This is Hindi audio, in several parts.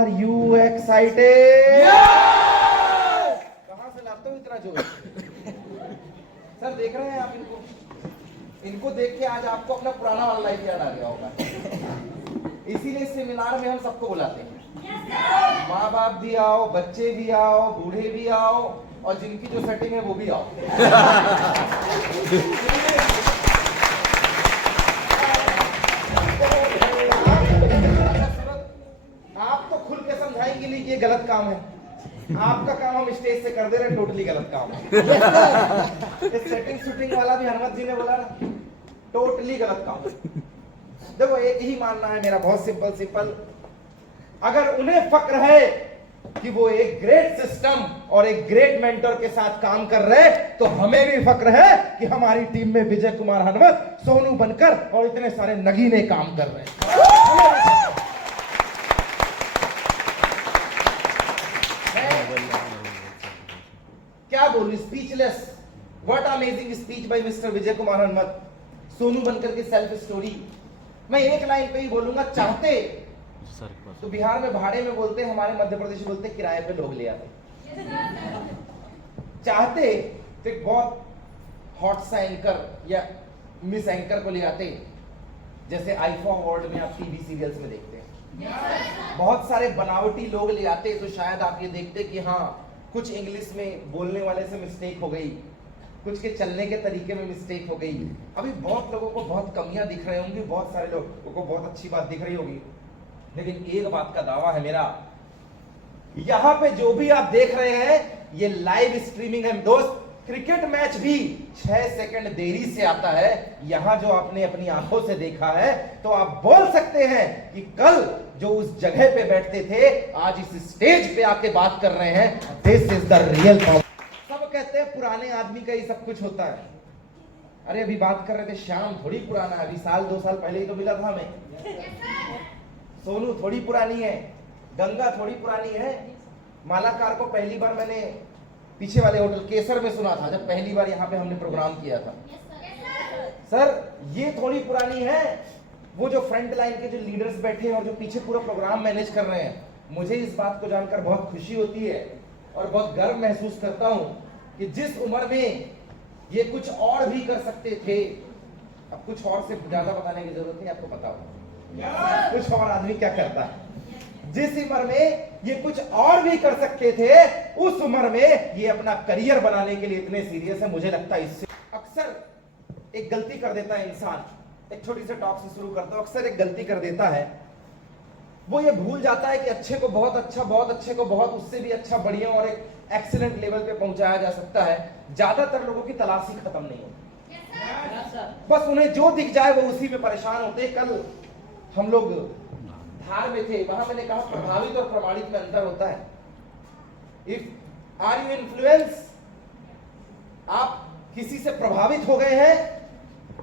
Are you excited? कहां से लाते हो इतना जोर? सर देख रहे हैं आप इनको देख के आज आपको अपना पुराना वाला लाइफ याद आ गया होगा। इसीलिए सेमिनार में हम सबको बुलाते हैं। माँ बाप भी आओ, बच्चे भी आओ, बूढ़े भी आओ, और जिनकी जो सेटिंग है वो भी आओ। आप तो खुल के समझाएंगे नहीं कि ये गलत काम है। आपका काम हम स्टेज से कर दे रहे, टोटली गलत काम है। इस सेटिंग शूटिंग वाला भी हनुमत जी ने बोला ना, टोटली गलत काम है। देखो एक ही मानना है मेरा, बहुत सिंपल। अगर उन्हें फक्र है कि वो एक ग्रेट सिस्टम और एक ग्रेट मेंटर के साथ काम कर रहे, तो हमें भी फक्र है कि हमारी टीम में विजय कुमार हनुमत, सोनू बनकर और इतने सारे नगीने काम कर रहे हैं। क्या बोलूं, speechless. What amazing speech by mister Vijay Kumar Hanumat. Sonu बनकर की सेल्फ स्टोरी। मैं एक लाइन पे ही बोलूंगा, चाहते तो बिहार में भाड़े में बोलते हैं, हमारे मध्य प्रदेश में बोलते हैं किराए पे लोग ले आते। चाहते तो एक बहुत हॉट सा एंकर या मिस एंकर को ले आते, जैसे आईफा अवार्ड में आप टीवी सीरियल्स में देखते हैं। बहुत सारे बनावटी लोग ले आते तो शायद आप ये देखते कि हाँ कुछ इंग्लिश में बोलने वाले से मिस्टेक हो गई, कुछ के चलने के तरीके में मिस्टेक हो गई। अभी बहुत लोगों को बहुत कमियां दिख रही होंगी, बहुत सारे लोगों को बहुत अच्छी बात दिख रही होगी, लेकिन एक बात का दावा है मेरा, यहां पे जो भी आप देख रहे हैं ये लाइव स्ट्रीमिंग है दोस्त। क्रिकेट मैच भी 6 सेकंड देरी से आता है। यहां जो आपने अपनी आंखों से देखा है, तो आप बोल सकते हैं कि कल जो उस जगह पे बैठते थे, आज इस स्टेज पे आके बात कर रहे हैं। This is the real power. सब कहते हैं पुराने आदमी का ही सब कुछ होता है। अरे अभी बात कर रहे थे, श्याम थोड़ी पुराना है, अभी साल 2 साल पहले ही तो मिला था हमें। सोनू थोड़ी पुरानी है, गंगा थोड़ी पुरानी है। मालाकार को पहली बार मैंने पीछे वाले होटल केसर में सुना था, जब पहली बार यहाँ पे हमने प्रोग्राम किया था। सर ये थोड़ी पुरानी है, वो जो फ्रंट लाइन के जो लीडर्स बैठे हैं और जो पीछे पूरा प्रोग्राम मैनेज कर रहे हैं, मुझे इस बात को जानकर बहुत खुशी होती है और बहुत गर्व महसूस करता हूं कि जिस उम्र में ये कुछ और भी कर सकते थे, अब कुछ और से ज्यादा बताने की जरूरत नहीं, आपको पता होगा कुछ और आदमी क्या करता है। जिस उम्र में ये कुछ और भी कर सकते थे, उस उम्र में ये अपना करियर बनाने के लिए इतने सीरियस है। मुझे लगता है इससे अक्सर एक गलती कर देता है इंसान। एक छोटी सी टॉक से शुरू करता हूं। अक्सर एक गलती कर देता है, वो ये भूल जाता है कि अच्छे को बहुत अच्छा, बहुत अच्छे को बहुत उससे भी अच्छा, बढ़िया और एक एक्सीलेंट लेवल पे पहुंचाया जा सकता है। ज्यादातर लोगों की तलाशी खत्म नहीं होती, बस उन्हें जो दिख जाए वो उसी में परेशान होते। कल हम लोग धार में थे, वहां मैंने कहा प्रभावित और प्रमाणित में अंतर होता है। इफ आर यू इन्फ्लुएंस, आप किसी से प्रभावित हो गए हैं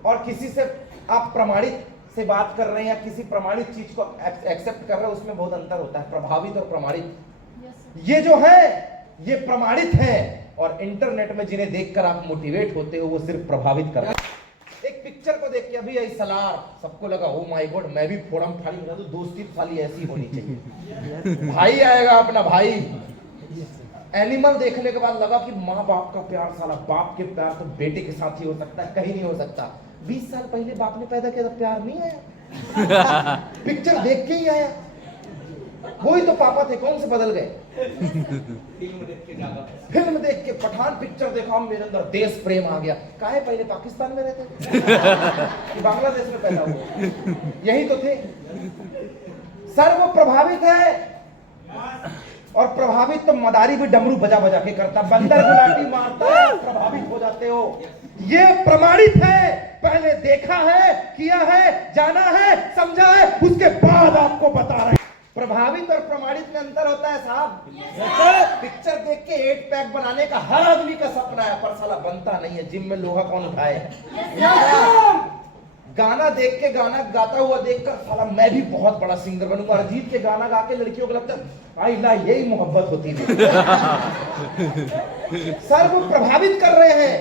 और किसी से आप प्रमाणित से बात कर रहे हैं या किसी प्रमाणित चीज को एक्सेप्ट कर रहे हैं, उसमें बहुत अंतर होता है। प्रभावित और प्रमाणित, ये जो है ये प्रमाणित है, और इंटरनेट में जिन्हें देखकर आप मोटिवेट होते हो वो सिर्फ प्रभावित कर रहे हैं। एक पिक्चर को देख के अभी आई सलार, सबको लगा ओ माय गॉड मैं भी फोड़म फाड़ी बना दूं, दोस्ती साली ऐसी होनी चाहिए। भाई आएगा अपना भाई। एनिमल देखने के बाद लगा कि माँ बाप का प्यार, साला बाप के प्यार तो बेटे के साथ ही हो सकता है, कहीं नहीं हो सकता। 20 साल पहले बाप ने पैदा किया था, प्यार नहीं आया। पिक्चर देख के ही आया। वही तो पापा थे, कौन से बदल गए? फिल्म देख के पठान पिक्चर देखा, मेरे अंदर देश प्रेम आ गया। काहे पहले पाकिस्तान में रहते थे कि बांग्लादेश में पैदा हुए? यही तो थे। सर वो प्रभावित है, और प्रभावित तो मदारी भी डमरू बजा बजा के करता, बंदर गुलाटी मारता है, प्रभावित हो जाते हो। ये प्रमाणित है, पहले देखा है, किया है, जाना है, समझा है, उसके बाद आपको बता रहे हैं। प्रभावित और प्रमाणित में अंतर होता है साहब। पिक्चर देख के 8 पैक बनाने का हर आदमी का सपना है, पर साला बनता नहीं है। जिम में लोहा कौन उठाए? गाना देख के, गाना गाता हुआ देखकर साला मैं भी बहुत बड़ा सिंगर बनूंगा। अरिजीत के गाना गा के लड़कियों को लगता है आई ला यही मोहब्बत होती है। सर वो प्रभावित कर रहे हैं।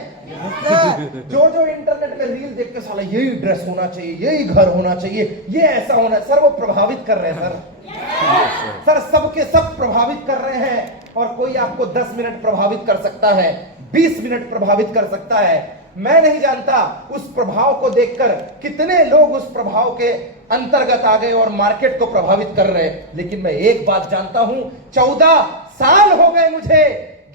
जो इंटरनेट में रील देख के साला यही ड्रेस होना चाहिए, यही घर होना चाहिए, ये ऐसा होना, सर वो प्रभावित कर रहे हैं। सर सबके के सब प्रभावित कर रहे हैं, और कोई आपको 10 मिनट प्रभावित कर सकता है, 20 मिनट प्रभावित कर सकता है। मैं नहीं जानता उस प्रभाव को देखकर कितने लोग उस प्रभाव के अंतर्गत आ गए और मार्केट को प्रभावित कर रहे हैं, लेकिन मैं एक बात जानता हूं, 14 साल हो गए मुझे,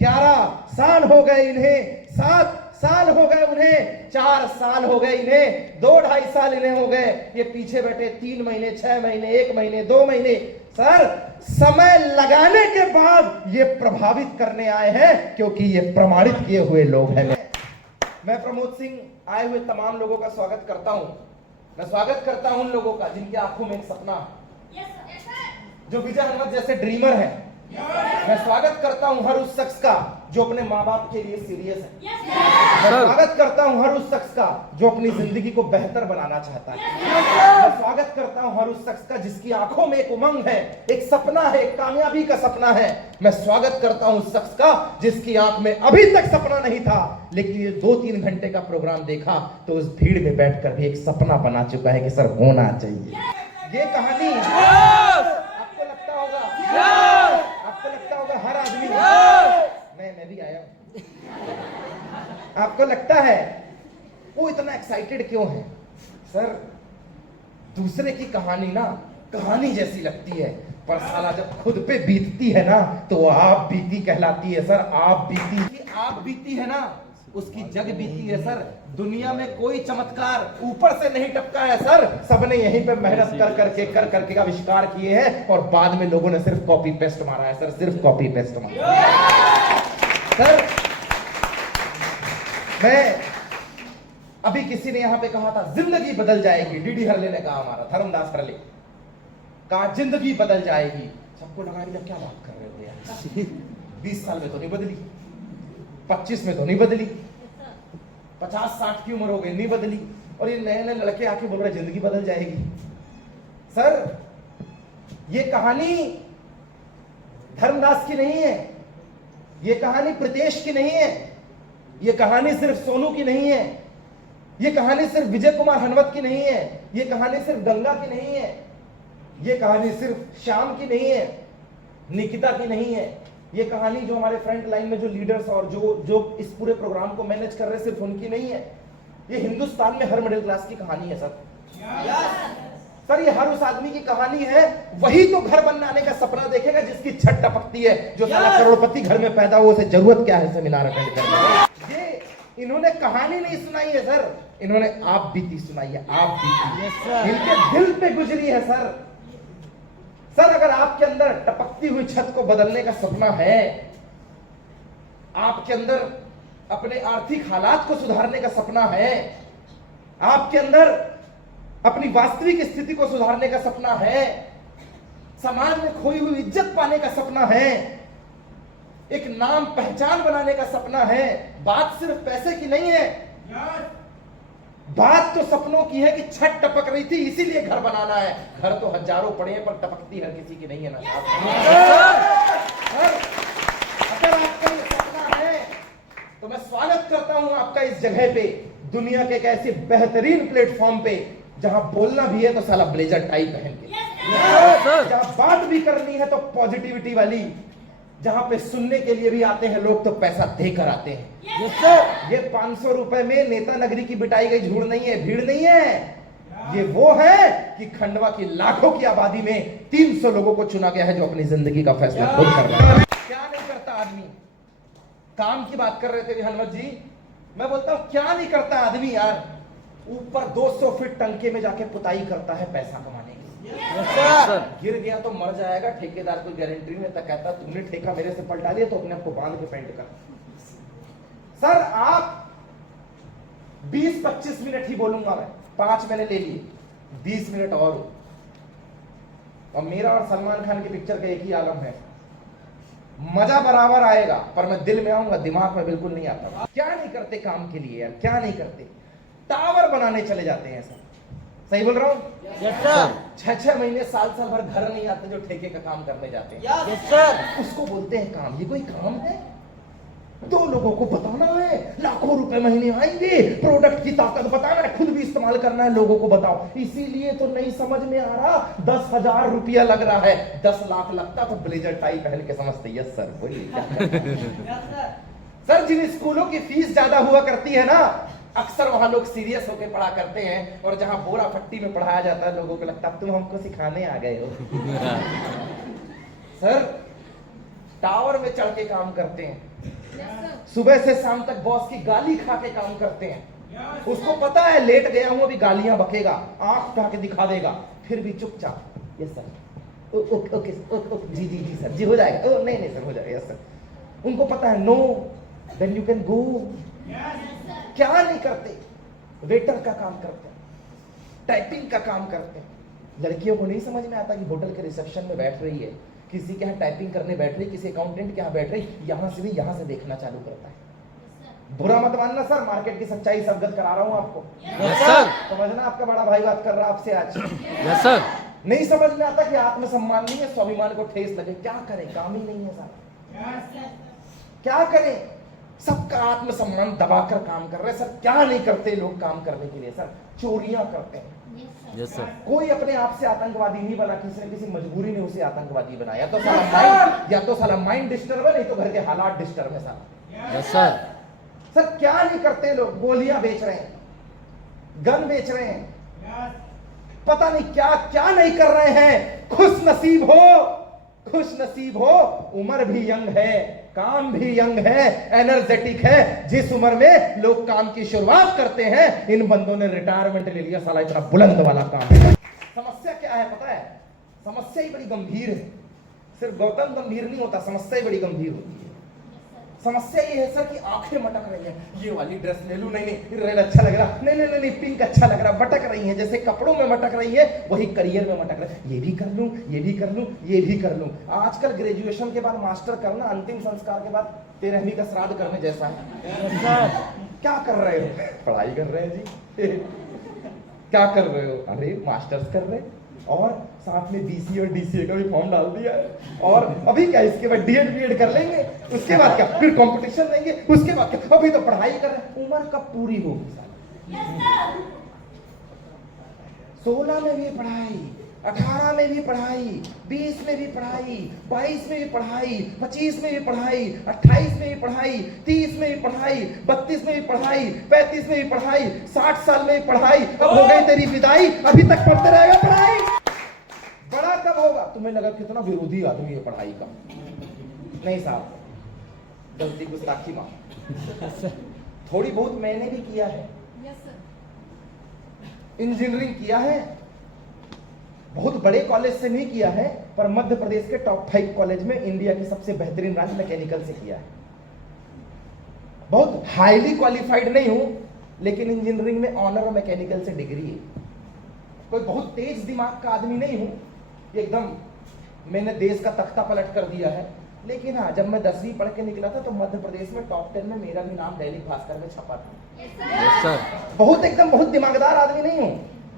11 साल हो गए इन्हें, 7 साल हो गए उन्हें, 4 साल हो गए इन्हें, 2-2.5 साल इन्हें हो गए, ये पीछे बैठे 3 महीने, 6 महीने, 1 महीने, 2 महीने। सर, समय लगाने के बाद ये प्रभावित करने आए हैं, क्योंकि ये प्रमाणित किए हुए लोग हैं। मैं प्रमोद सिंह आए हुए तमाम लोगों का स्वागत करता हूं। मैं स्वागत करता हूं उन लोगों का जिनकी आंखों में एक सपना, जो विजय हनुमत जैसे ड्रीमर है। मैं स्वागत करता हूं हर उस शख्स का जो अपने माँ बाप के लिए सीरियस है। मैं स्वागत करता हूं हर उस शख्स का जो अपनी जिंदगी को बेहतर बनाना चाहता है। मैं स्वागत करता हूं हर उस शख्स का जिसकी आंखों में एक उमंग है, एक सपना है, एक कामयाबी का सपना है। मैं स्वागत करता हूं उस शख्स का जिसकी आंख में अभी तक सपना नहीं था, लेकिन ये 2-3 घंटे का प्रोग्राम देखा तो उस भीड़ में बैठकर भी एक सपना बना चुका है कि सर होना चाहिए। ये कहानी आपको लगता होगा हर आदमी, मैं भी आया हूं, आपको लगता है वो इतना एक्साइटेड क्यों है? सर, दूसरे की कहानी ना कहानी जैसी लगती है, पर साला जब खुद पे बीतती है ना तो वो आप बीती कहलाती है। सर, आप बीती है ना, उसकी जग बीती है। सर, दुनिया में कोई चमत्कार ऊपर से नहीं टपका है सर, सबने यहीं पे मेहनत कर करके आविष्कार किए हैं, और बाद में लोगों ने सिर्फ कॉपी पेस्ट मारा है। सर, सिर्फ कॉपी पेस्ट मारा है। सर, मैं अभी किसी ने यहां पे कहा था जिंदगी बदल जाएगी, डीडी हरले ने कहा, हमारा धर्मदास हरले कहा जिंदगी बदल जाएगी। सबको लगा कि क्या बात कर रहे हो यार, 20 साल में तो नहीं बदली, 25 में तो नहीं बदली, 50-60 की उम्र हो गई नहीं बदली, और ये नए नए लड़के आके बोल रहे जिंदगी बदल जाएगी। सर, ये कहानी धर्मदास की नहीं है, ये कहानी प्रीतेश की नहीं है, ये कहानी सिर्फ सोनू की नहीं है, ये कहानी सिर्फ विजय कुमार हनुमत की नहीं है, ये कहानी सिर्फ गंगा की नहीं है, ये कहानी सिर्फ श्याम की नहीं है, निकिता की नहीं है, ये कहानी जो हमारे फ्रंट लाइन में जो लीडर्स और जो इस पूरे प्रोग्राम को मैनेज कर रहे हैं सिर्फ उनकी नहीं है, ये हिंदुस्तान में हर मिडिल क्लास की कहानी है। सर, ये हर उस आदमी की कहानी है, वही तो घर बनाने का सपना देखेगा जिसकी छत टपकती है, जो साला करोड़पति घर में पैदा हुआ, उसे जरूरत क्या है सेमिनार अटेंड करने। ये इन्होंने कहानी नहीं सुनाई है सर, इन्होंने आप बीती सुनाई है, आप बीती इनके दिल पे गुजरी है। सर, अगर आपके अंदर टपकती हुई छत को बदलने का सपना है, आपके अंदर अपने आर्थिक हालात को सुधारने का सपना है, आपके अंदर अपनी वास्तविक स्थिति को सुधारने का सपना है, समाज में खोई हुई इज्जत पाने का सपना है, एक नाम पहचान बनाने का सपना है, बात सिर्फ पैसे की नहीं है, बात तो सपनों की है कि छत टपक रही थी इसीलिए घर बनाना है। घर तो हजारों पड़े हैं पर टपकती हर किसी की नहीं है ना। अगर आपका ये सपना है तो मैं स्वागत करता हूं आपका इस जगह पे, दुनिया के एक ऐसे बेहतरीन प्लेटफॉर्म पे जहां बोलना भी है तो साला ब्लेजर टाई पहन के, जहां बात भी करनी है तो पॉजिटिविटी वाली, जहां पे सुनने के लिए भी आते हैं लोग तो पैसा देकर आते हैं। ये 500 रुपए में नेता नगरी की बिटाई गई झूठ नहीं है, भीड़ नहीं है, ये वो है कि खंडवा की लाखों की आबादी में 300 लोगों को चुना गया है जो अपनी जिंदगी का फैसला खुद कर रहा है। क्या नहीं करता आदमी, काम की बात कर रहे थे हनुमत जी, मैं बोलता हूं क्या नहीं करता आदमी यार, ऊपर 200 फीट टंके में जाके पुताई करता है पैसा कमाने की। गिर गया तो मर जाएगा, ठेकेदार कोई गारंटी नहीं तक कहता तुमने ठेका मेरे से पलटा दिया तो अपने आप को बांध के पेंट कर। सर, आप 20-25 मिनट ही बोलूंगा मैं, 5 मैंने ले लिए, 20 मिनट और मेरा और सलमान खान की पिक्चर का एक ही आलम है, मजा बराबर आएगा पर मैं दिल में आऊंगा, दिमाग में बिल्कुल नहीं आता। क्या नहीं करते काम के लिए यार, क्या नहीं करते, टावर बनाने चले जाते हैं सर, सही बोल रहा हूँ? 6-6 महीने साल भर घर नहीं आते जो ठेके का काम करने जाते हैं। उसको बोलते हैं काम, ये कोई काम है? दो लोगों को बताना है, लाखों रुपए महीने आएंगे, प्रोडक्ट की ताकत बताना है, खुद भी इस्तेमाल करना है, लोगों को बताओ। इसीलिए तो नहीं समझ में आ रहा, 10,000 रुपया लग रहा है, 10 लाख लगता तो ब्लेजर टाई पहन के समझते। यस सर, बोलिए क्या सर, जिन स्कूलों की फीस ज्यादा हुआ करती है ना, अक्सर वहां लोग सीरियस होकर पढ़ा करते हैं, और जहां बोरा फट्टी में पढ़ाया जाता है, लोगों को लगता है तुम हमको सिखाने आ गए हो। सर, टावर में चढ़ के काम करते हैं, सुबह से शाम तक बॉस की गाली खा के काम करते हैं, उसको पता है लेट गया हूं अभी गालियां बकेगा, आंख उठा के दिखा देगा, फिर भी चुपचाप। यस सर, ओके जी जी जी सर, जी हो जाएगा, नहीं नहीं सर हो जाएगा। Yes sir. उनको पता है no then you can go. क्या नहीं करते, वेटर का काम करते हैं, टाइपिंग का काम करते हैं। लड़कियों को नहीं समझ में आता कि होटल के रिसेप्शन में बैठ रही है, किसी के यहाँ टाइपिंग करने बैठ रही, किसी अकाउंटेंट के यहाँ बैठ रही, यहां से भी यहां से देखना चालू करता है। बुरा मत मानना सर, मार्केट की सच्चाई से अवगत करा रहा हूं आपको। Yes sir. समझना, आपका बड़ा भाई बात कर रहा है आपसे आज। Yes sir. नहीं समझ में आता कि आत्मसम्मान नहीं है, स्वाभिमान को ठेस लगे, क्या करें, काम ही नहीं है सर। क्या करें, सबका आत्मसम्मान दबाकर काम कर रहे हैं सर। क्या नहीं करते लोग काम करने के लिए सर, चोरियां करते हैं। Yes sir. कोई अपने आप से आतंकवादी नहीं बना, किसी न किसी मजबूरी ने उसे आतंकवादी बनाया। तो साला माइंड, या तो साला माइंड डिस्टर्ब है, नहीं तो घर के हालात डिस्टर्ब है साला। Yes sir. सर क्या नहीं करते लोग, गोलियां बेच रहे हैं, गन बेच रहे हैं, पता नहीं क्या क्या नहीं कर रहे हैं। खुश नसीब हो, खुश नसीब हो, उम्र भी यंग है, काम भी यंग है, एनर्जेटिक है। जिस उम्र में लोग काम की शुरुआत करते हैं, इन बंदों ने रिटायरमेंट ले लिया। साला इतना बुलंद वाला काम। समस्या क्या है पता है, समस्या ही बड़ी गंभीर है। सिर्फ गौतम गंभीर नहीं होता, समस्या ही बड़ी गंभीर होती है। समस्या ये है सर कि आंखें मटक रही है, ये वाली ड्रेस ले लूं, नहीं नहीं रेड अच्छा लग रहा, नहीं नहीं नहीं पिंक अच्छा लग रहा, मटक रही है। जैसे कपड़ों में मटक रही है, वही करियर में मटक रहा है। ये भी कर लूं, ये भी कर लूं, ये भी कर लूं। आजकल ग्रेजुएशन के बाद मास्टर करना अंतिम संस्कार के बाद 13वीं का श्राद्ध करने जैसा है। क्या कर रहे हो, पढ़ाई कर रहे हैं जी। क्या कर रहे हो, अरे मास्टर्स कर रहे हैं, और साथ में बीसी और डीसीए का भी फॉर्म डाल दिया है। और अभी क्या, इसके बाद डीएड बीएड कर लेंगे, उसके बाद क्या, फिर कंपटीशन लेंगे, उसके बाद क्या, अभी तो पढ़ाई कर रहे हैं। उम्र कब पूरी होगी? 16 में भी पढ़ाई, 18 में भी पढ़ाई, 20 में भी पढ़ाई, 22 में भी पढ़ाई, 25 में भी पढ़ाई, 28 में भी पढ़ाई, 30 में भी पढ़ाई, 32 में भी पढ़ाई, 35 में भी पढ़ाई, 60 साल में भी पढ़ाई। अब हो गई तेरी विदाई, अभी तक पढ़ते रहेगा पढ़ाई। बड़ा कब होगा? तुम्हें लगा कितना विरोधी आदमी है पढ़ाई का। नहीं साहब, गलती गुस्ताखी माफ। थोड़ी बहुत मैंने भी किया है, इंजीनियरिंग किया है, बहुत बड़े कॉलेज से नहीं किया है, पर मध्य प्रदेश के टॉप 5 कॉलेज में, इंडिया की सबसे बेहतरीन ब्रांच मैकेनिकल से किया है। बहुत हाईली क्वालिफाइड नहीं हूं, लेकिन इंजीनियरिंग में ऑनर और मैकेनिकल से डिग्री है। कोई बहुत तेज दिमाग का आदमी नहीं हूं, एकदम मैंने देश का तख्ता पलट कर दिया है। लेकिन हाँ, जब मैं 10वीं पढ़ के निकला था तो मध्य प्रदेश में टॉप 10 में मेरा भी नाम दैनिक भास्कर में छपा था। Yes sir. बहुत एकदम बहुत दिमागदार आदमी नहीं हूं,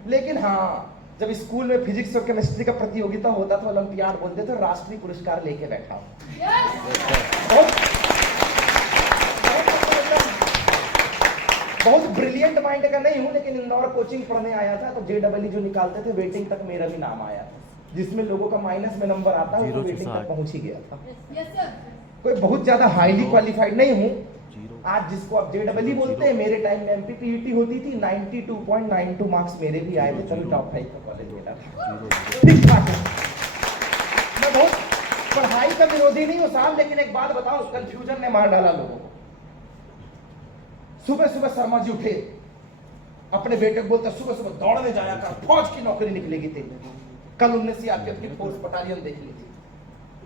लेकिन हाँ, जब स्कूल में फिजिक्स और केमिस्ट्री का प्रतियोगिता होता था, ओलंपियाड बोलते थे, राष्ट्रीय पुरस्कार लेके बैठा हूं। बहुत ब्रिलियंट माइंड का नहीं हूं, लेकिन इंदौर कोचिंग पढ़ने आया था, तो जेडब्ल्यू जो निकालते थे वेटिंग तक मेरा भी नाम आया था। जिसमें लोगों का माइनस में नंबर आता है, वो वेटिंग तक पहुंच ही गया था। कोई बहुत ज्यादा हाईली क्वालिफाइड नहीं हूं। आज जिसको आप जेडब्ल्यू बोलते हैं, मेरे टाइम में एमपीपीईटी होती थी, 92.92 मार्क्स मेरे भी आए थे, तभी टॉप 5 का कॉलेज मिला था। ठीक बात है, मैं बहुत पढ़ाई का विरोधी नहीं हूं साहब, लेकिन एक बात बताओ, कंफ्यूजन ने मार डाला लोगों को। सुबह सुबह शर्मा जी उठे, अपने बेटे को बोलते सुबह सुबह दौड़ने जाया कर, फौज की नौकरी निकलेगी तेरी। कल 19 सीआरपीएफ की फोर्स बटालियन देख ली थी।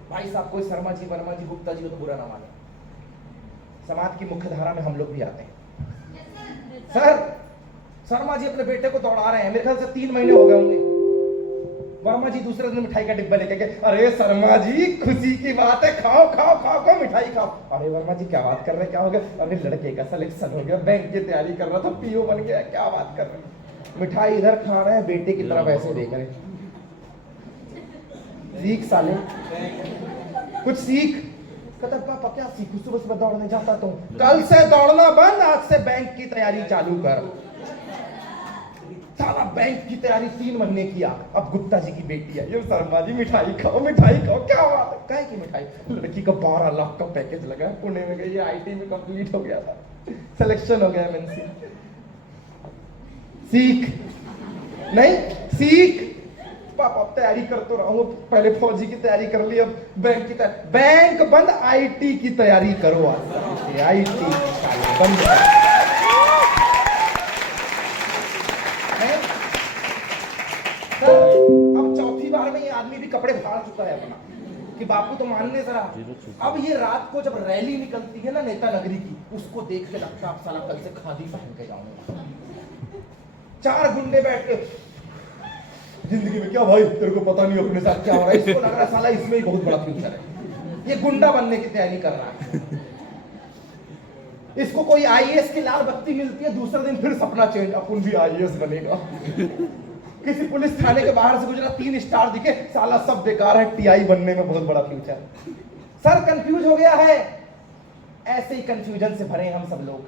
भाई साहब, कोई शर्मा जी, वर्मा जी, गुप्ता जी हो तो बुरा ना माने, समाज की मुख्य धारा में हम लोग भी आते हैं। सर, शर्मा जी अपने बेटे को दौड़ा रहे हैं, मेरे ख्याल से 3 महीने हो गए होंगे। वर्मा जी दूसरे दिन मिठाई का डिब्बा लेके गए, अरे शर्मा जी खुशी की बात है, खाओ खाओ खाओ खाओ मिठाई खाओ। अरे वर्मा जी क्या बात कर रहे हैं, क्या हो गया? अरे लड़के का सिलेक्शन हो गया, बैंक की तैयारी कर रहा था, पीओ बन गया, क्या बात कर रहे हैं? मिठाई इधर खा रहे हैं, बेटे की तरफ ऐसे देख रहे हैं। सीख साले, कुछ सीख। कहता पापा क्या सीखूं, सुबह सुबह दौड़ने जाता तो कल से दौड़ना बंद, आज से बैंक की तैयारी चालू कर। साला बैंक की तैयारी 3 महीने किया। अब गुप्ता जी की बेटी है, ये शर्मा जी मिठाई खाओ मिठाई खाओ। क्या बात है, काहे की मिठाई? लड़की का 12 लाख का पैकेज लगा, पुणे में गई, आईटी में कंप्लीट हो गया था, सिलेक्शन हो गया एमएनसी। सीख नहीं सीख, पापा तैयारी कर तो रहा हूं, पहले फौजी की तैयारी कर ली, अब बैंक की तैयारी। बैंक बंद, आईटी की तैयारी करो। आज आईटी बंद। अब चौथी बार में ये आदमी भी कपड़े फाड़ चुका है अपना कि बापू तो मानने जरा। अब ये रात को जब रैली निकलती है ना नेता नगरी की, उसको देख के लगता है साला कल से खादी पहन के जाऊंगा। 4 गुंडे बैठ के, जिंदगी में क्या भाई तेरे को पता नहीं अपने साथ क्या हो रहा है। इसको लग रहा है साला इसमें ही बहुत बड़ा फ्यूचर है, ये गुंडा बनने की तैयारी कर रहा है। इसको कोई आईएएस की लाल बत्ती मिलती है, दूसरे दिन फिर सपना चेंज, अपन भी आईएएस बनेगा। किसी पुलिस थाने के बाहर से गुजरा, 3 स्टार दिखे, साला सब बेकार है, टीआई बनने में बहुत बड़ा फ्यूचर। सर कंफ्यूज हो गया है, ऐसे ही कंफ्यूजन से भरे हम सब लोग।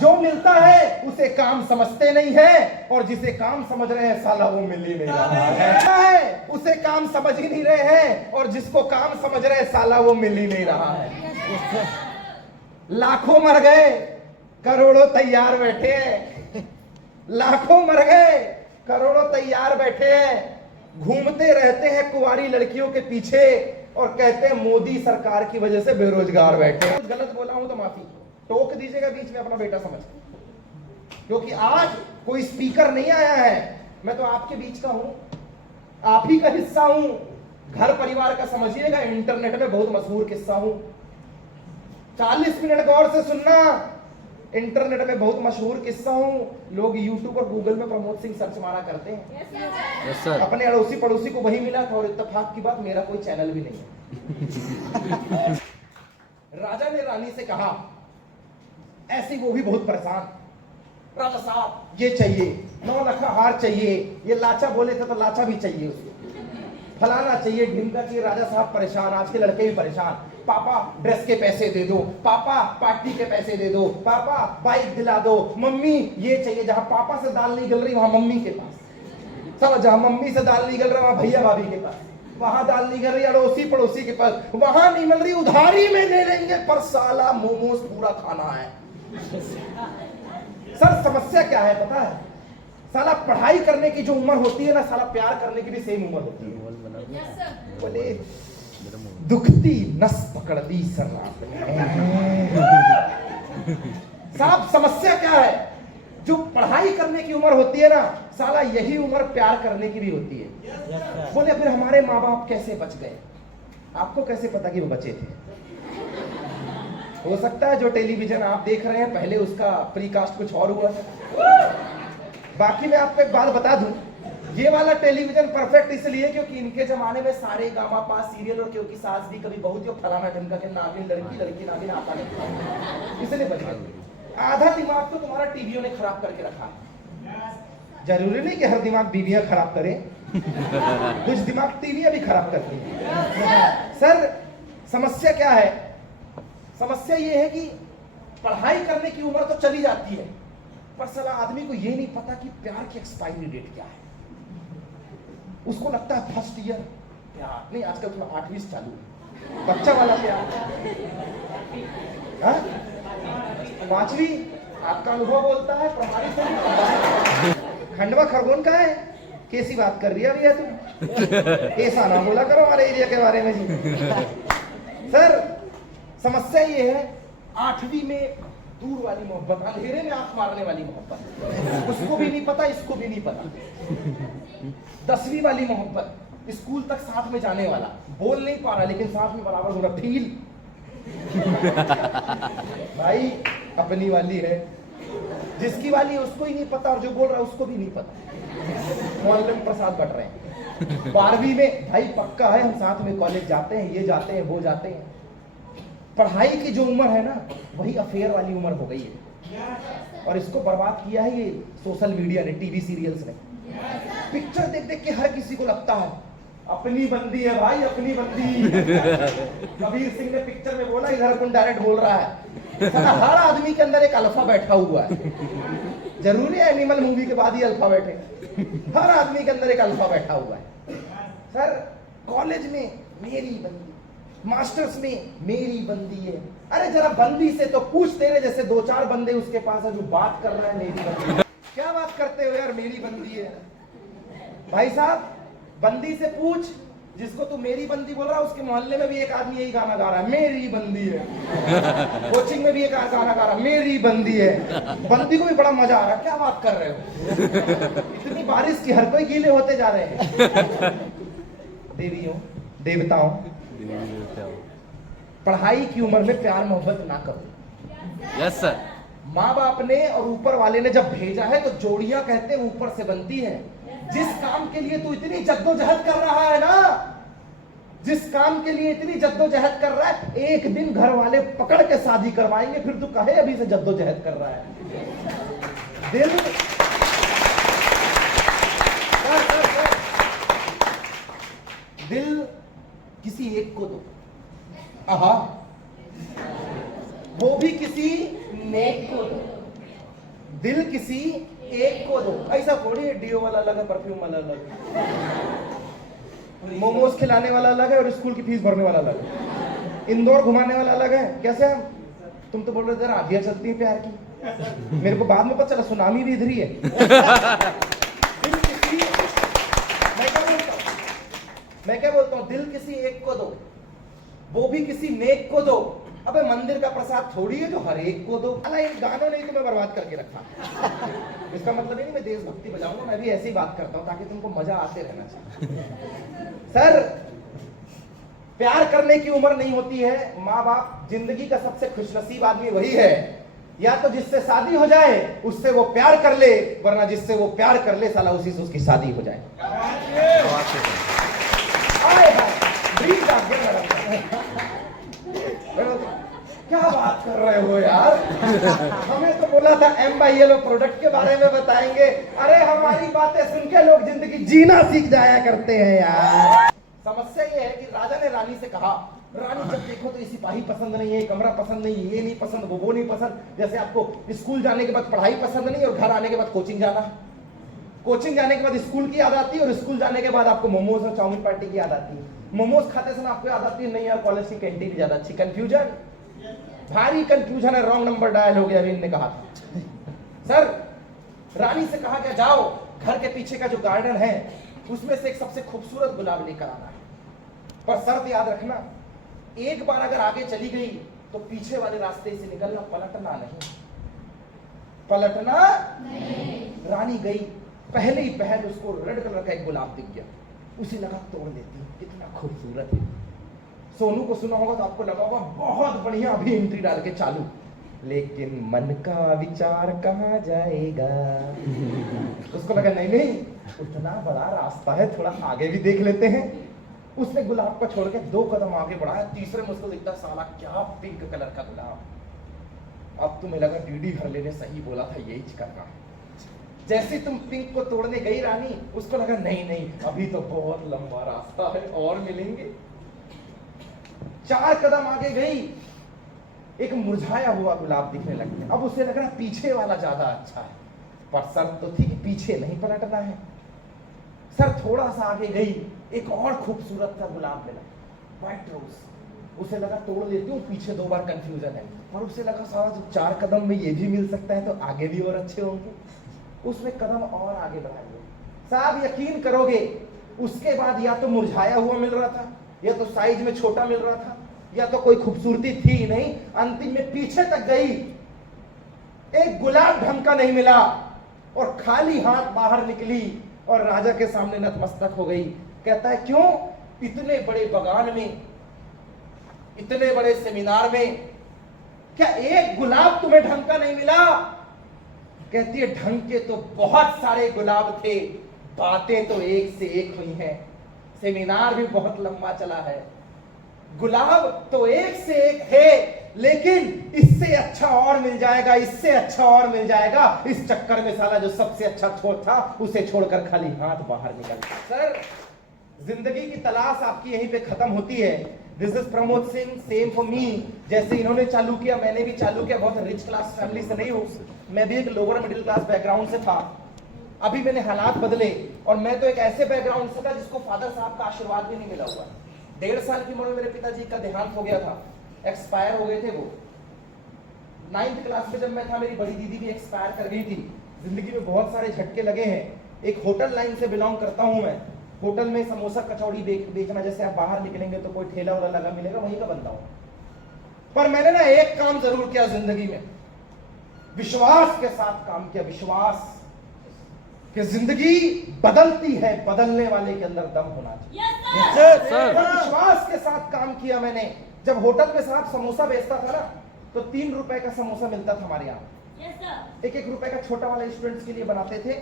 जो मिलता है उसे काम समझते नहीं है, और जिसे काम समझ रहे हैं साला वो मिल ही नहीं रहा है। उसे काम समझ ही नहीं रहे हैं, और जिसको काम समझ रहे हैं साला वो मिल ही नहीं रहा है। लाखों मर गए, करोड़ों तैयार बैठे हैं। लाखों मर गए, करोड़ों तैयार बैठे हैं। घूमते रहते हैं कुंवारी लड़कियों के पीछे, और कहते हैं मोदी सरकार की वजह से बेरोजगार बैठे हैं। गलत बोला हूं तो माफी, टोक दीजिएगा बीच में अपना बेटा समझ, क्योंकि आज कोई स्पीकर नहीं आया है, मैं तो आपके बीच का हूं, आप ही का हिस्सा हूं। घर परिवार का समझिएगा, इंटरनेट में बहुत मशहूर किस्सा हूं। 40 मिनट गौर से सुनना, इंटरनेट में बहुत मशहूर किस्सा हूं। लोग यूट्यूब और गूगल में प्रमोद सिंह सर्च मारा करते हैं। Yes sir. अपने अड़ोसी पड़ोसी को वही मिला था, और इत्तेफाक की बात मेरा कोई चैनल भी नहीं है। राजा ने रानी से कहा, ऐसी वो भी बहुत परेशान, राजा साहब ये चाहिए, 9 लाख हार चाहिए, ये लाचा बोले थे तो लाचा भी चाहिए उसको, फलाना चाहिए, ढिमका चाहिए। राजा साहब परेशान, आज के लड़के भी परेशान। पापा ड्रेस के पैसे दे दो, पापा पार्टी के पैसे दे दो, पापा बाइक दिला दो, मम्मी ये चाहिए। जहां पापा से दाल नहीं गल रही वहां मम्मी के पास, समझ, जहां मम्मी से दाल नहीं गल रहा वहां भैया भाभी के पास, वहां दाल नहीं गल रही अड़ोसी पड़ोसी के पास, वहां नहीं मिल रही उधारी में ले लेंगे, पर साला मोमोज पूरा खाना है। सर समस्या क्या है पता है? साला पढ़ाई करने की जो उम्र होती है ना, साला प्यार करने की भी सेम उम्र होती है। बोले दुखती नस पकड़ दी सर साहब, समस्या क्या है? जो पढ़ाई करने की उम्र होती है ना, साला यही उम्र प्यार करने की भी होती है। बोले फिर हमारे माँ बाप कैसे बच गए? आपको कैसे पता कि वो बचे थे? हो सकता है जो टेलीविजन आप देख रहे हैं पहले उसका प्रीकास्ट कुछ और हुआ था। बाकी मैं आपको एक बात बता दूं, ये वाला टेलीविजन परफेक्ट इसलिए क्योंकि इनके जमाने में सारे गामा पास सीरियल, और क्योंकि सास भी कभी बहुत जो फलाना ढंका के नागिन लड़की लड़की नागिन आता नहीं, इसलिए बच गए। आधा दिमाग तो तुम्हारा टीवियों ने खराब करके रखा है। जरूरी नहीं कि हर दिमाग बीवियां खराब करे, कुछ दिमाग टीवियां भी खराब करती है। सर समस्या क्या है? समस्या ये है कि पढ़ाई करने की उम्र तो चली जाती है, पर साला आदमी को ये नहीं पता कि प्यार की एक्सपायरी डेट क्या है। उसको लगता है फर्स्ट ईयर प्यार नहीं, आजकल थोड़ा 8वीं चालू, बच्चा वाला प्यार, 5वीं आपका अनुभव बोलता है, प्रमाणित है। खंडवा खरगोन का है, कैसी बात कर रही है भैया तुम? ऐसा ना बोला करो हमारे एरिया के बारे में जी। सर समस्या ये है, 8वीं में दूर वाली मोहब्बत, अंधेरे में आंख मारने वाली मोहब्बत, उसको भी नहीं पता इसको भी नहीं पता। 10वीं वाली मोहब्बत, स्कूल तक साथ में जाने वाला, बोल नहीं पा रहा लेकिन साथ में बराबर हो रहा, फील भाई अपनी वाली है, जिसकी वाली है उसको ही नहीं पता, और जो बोल रहा है उसको भी नहीं पता। मोहल्ले में प्रसाद बट रहे हैं। 12वीं में भाई पक्का है, हम साथ में कॉलेज जाते हैं, ये जाते हैं वो जाते हैं। पढ़ाई की जो उम्र है ना, वही अफेयर वाली उम्र हो गई है, और इसको बर्बाद किया है ये सोशल मीडिया ने, टीवी सीरियल्स ने। पिक्चर देख देख के हर किसी को लगता है अपनी बंदी है भाई, अपनी बंदी। कबीर सिंह ने पिक्चर में बोला, इधर कौन डायरेक्ट बोल रहा है। साला हर आदमी के अंदर एक अल्फा बैठा हुआ है। जरूरी है एनिमल मूवी के बाद ही अल्फा बैठे? हर आदमी के अंदर एक अल्फा बैठा हुआ है। सर कॉलेज में मेरी बंदी, मास्टर्स में मेरी बंदी है। अरे जरा बंदी से तो पूछ, तेरे जैसे 2-4 बंदे उसके पास है जो बात कर रहा है मेरी बंदी। क्या बात करते हो यार, मेरी बंदी है। भाई साहब बंदी से पूछ, जिसको तू मेरी बंदी बोल रहा है उसके मोहल्ले में भी एक आदमी यही गाना गा रहा है, मेरी बंदी है। कोचिंग में भी एक गाना गा रहा है, मेरी बंदी है। बंदी को भी बड़ा मजा आ रहा है। क्या बात कर रहे हो, इतनी बारिश की हर कोई गीले होते जा रहे हैं। देवियों देवताओं, पढ़ाई की उम्र में प्यार मोहब्बत ना करो। Yes sir. माँ बाप ने और ऊपर वाले ने जब भेजा है तो जोड़ियां कहते हैं ऊपर से बनती है। जिस काम के लिए तू इतनी जद्दोजहद कर रहा है ना, जिस काम के लिए इतनी जद्दोजहद कर रहा है, एक दिन घर वाले पकड़ के शादी करवाएंगे, फिर तू कहे अभी से जद्दोजहद कर रहा है। दिल दिल किसी एक को दो, आहा, वो भी किसी नेक को दो। दिल किसी एक को दो। ऐसा थोड़ी है डीओ वाला अलग है, परफ्यूम वाला अलग है, मोमोज खिलाने वाला अलग है और स्कूल की फीस भरने वाला अलग है, इंदौर घुमाने वाला अलग है। कैसे हम, तुम तो बोल रहे थे आधिया चलती है प्यार की, मेरे को बाद में पता चला सुनामी भी इधर ही है। दिल किसी, मैं क्या बोलता हूँ, दिल किसी एक को दो, वो भी किसी नेक को दो। अबे मंदिर का प्रसाद थोड़ी है जो हर एक को दो। अला इन गानों ने तुम्हें बर्बाद करके रखा। इसका मतलब नहीं मैं देशभक्ति बजाऊंगा, मैं भी ऐसे ही बात करता हूँ ताकि तुमको मजा आते रहना चाहिए। सर प्यार करने की उम्र नहीं होती है। माँ बाप, जिंदगी का सबसे खुशनसीब आदमी वही है, या तो जिससे शादी हो जाए उससे वो प्यार कर ले, वरना जिससे वो प्यार कर ले साला उसी से उसकी शादी हो जाए। क्या बात कर रहे हो यार, हमें तो बोला था M/L प्रोडक्ट के बारे में बताएंगे। अरे हमारी बातें सुन के लोग जिंदगी जीना सीख जाया करते हैं यार। समस्या ये है कि राजा ने रानी से कहा, रानी जब देखो तो ये सिपाही पसंद नहीं है, कमरा पसंद नहीं, ये नहीं पसंद, वो नहीं पसंद। जैसे आपको स्कूल जाने के बाद पढ़ाई पसंद नहीं और घर आने के बाद कोचिंग जाना, कोचिंग जाने के बाद स्कूल की याद आती है और स्कूल जाने के बाद आपको मोमोज और चाउमीन पार्टी की याद आती है। मोमोज खाते समय आपको याद आती है नहीं यार कॉलेज की कैंटीन ज्यादा अच्छी। कंफ्यूजन, भारी कंफ्यूजन है। रॉन्ग नंबर डायल हो गया अभी इनने कहा था। सर रानी से कहा गया जाओ घर के पीछे का जो गार्डन है उसमें से एक सबसे खूबसूरत गुलाब लेकर आना है, पर शर्त याद रखना, एक बार अगर आगे चली गई तो पीछे वाले रास्ते से निकलना, पलटना नहीं, पलटना नहीं। रानी गई, पहले ही पहल उसको रेड कलर का एक गुलाब दिख गया, उसे लगा तोड़ लेती हूँ, कितना खूबसूरत है। सोनू को सुना होगा तो आपको लगा होगा बहुत बढ़िया, अभी एंट्री डाल के चालू, लेकिन मन का विचार कहाँ जाएगा। उसको लगा नहीं नहीं उतना बड़ा रास्ता है, थोड़ा आगे भी देख लेते हैं। उसने गुलाब को छोड़ के 2 कदम आगे बढ़ाया, तीसरे में उसको दिखता साला क्या पिंक कलर का गुलाब। अब तुम्हें लगा डीडी घर लेने सही बोला था, यही करना। जैसे तुम पिंक को तोड़ने गई रानी, उसको लगा नहीं नहीं अभी तो बहुत लंबा रास्ता है और मिलेंगे। 4 कदम आगे गई, एक मुरझाया हुआ गुलाब दिखने लग गया। अब उसे लग रहा पीछे वाला ज्यादा अच्छा है, पर शर्त तो थी कि पीछे नहीं पलटना है। सर थोड़ा सा आगे गई, एक और खूबसूरत सा गुलाब मिला, व्हाइट रोज। उसे लगा तोड़ लेती हूँ, पीछे 2 बार कंफ्यूजन है, और उसे लगा सारा जो 4 कदम में ये भी मिल सकता है तो आगे भी और अच्छे होंगे। उसने कदम और आगे बढ़ा लिया। साहब यकीन करोगे उसके बाद या तो मुरझाया हुआ मिल रहा था, या तो साइज में छोटा मिल रहा था, या तो कोई खूबसूरती थी ही नहीं। अंतिम में पीछे तक गई, एक गुलाब ढंग का नहीं मिला और खाली हाथ बाहर निकली और राजा के सामने नतमस्तक हो गई। कहता है क्यों, इतने बड़े बगान में, इतने बड़े सेमिनार में क्या एक गुलाब तुम्हें ढंग का नहीं मिला? कहती है ढंग के तो बहुत सारे गुलाब थे, बातें तो एक से एक हुई हैं, सेमिनार भी बहुत लंबा चला है, गुलाब तो एक से एक है, लेकिन इससे अच्छा और मिल जाएगा, इससे अच्छा और मिल जाएगा। इस चक्कर में साला जो सबसे अच्छा छोर था उसे छोड़कर खाली हाथ बाहर निकल। सर जिंदगी की तलाश आपकी यहीं पे खत्म होती है। This is Pramod Singh, same for me. जैसे इन्होंने चालू किया मैंने भी चालू किया। बहुत रिच क्लास फैमिली से नहीं हूँ, मैं भी एक लोअर मिडिल क्लास बैकग्राउंड से था। अभी मैंने हालात बदले और मैं तो एक ऐसे बैकग्राउंड से था जिसको फादर साहब का आशीर्वाद भी नहीं मिला हुआ। 1.5 साल की उम्र में मेरे पिताजी का देहांत हो गया था, एक्सपायर हो गए थे वो। 9th क्लास में जब मैं था मेरी बड़ी दीदी भी एक्सपायर कर गई थी। जिंदगी में बहुत सारे झटके लगे हैं। एक होटल लाइन से बिलोंग करता हूं मैं। होटल में समोसा कचौड़ी बेचना, जैसे आप बाहर निकलेंगे तो कोई ठेला वाला लगा मिलेगा, वहीं का बंदा हूं। पर मैंने ना एक काम जरूर किया जिंदगी में, विश्वास के साथ काम किया। विश्वास कि जिंदगी बदलती है, बदलने वाले के अंदर दम होना चाहिए। विश्वास के साथ काम किया मैंने। जब होटल में साहब समोसा बेचता था ना, तो 3 रुपए का समोसा मिलता था हमारे यहाँ। 1-1 रुपए का छोटा वाला स्टूडेंट्स के लिए बनाते थे।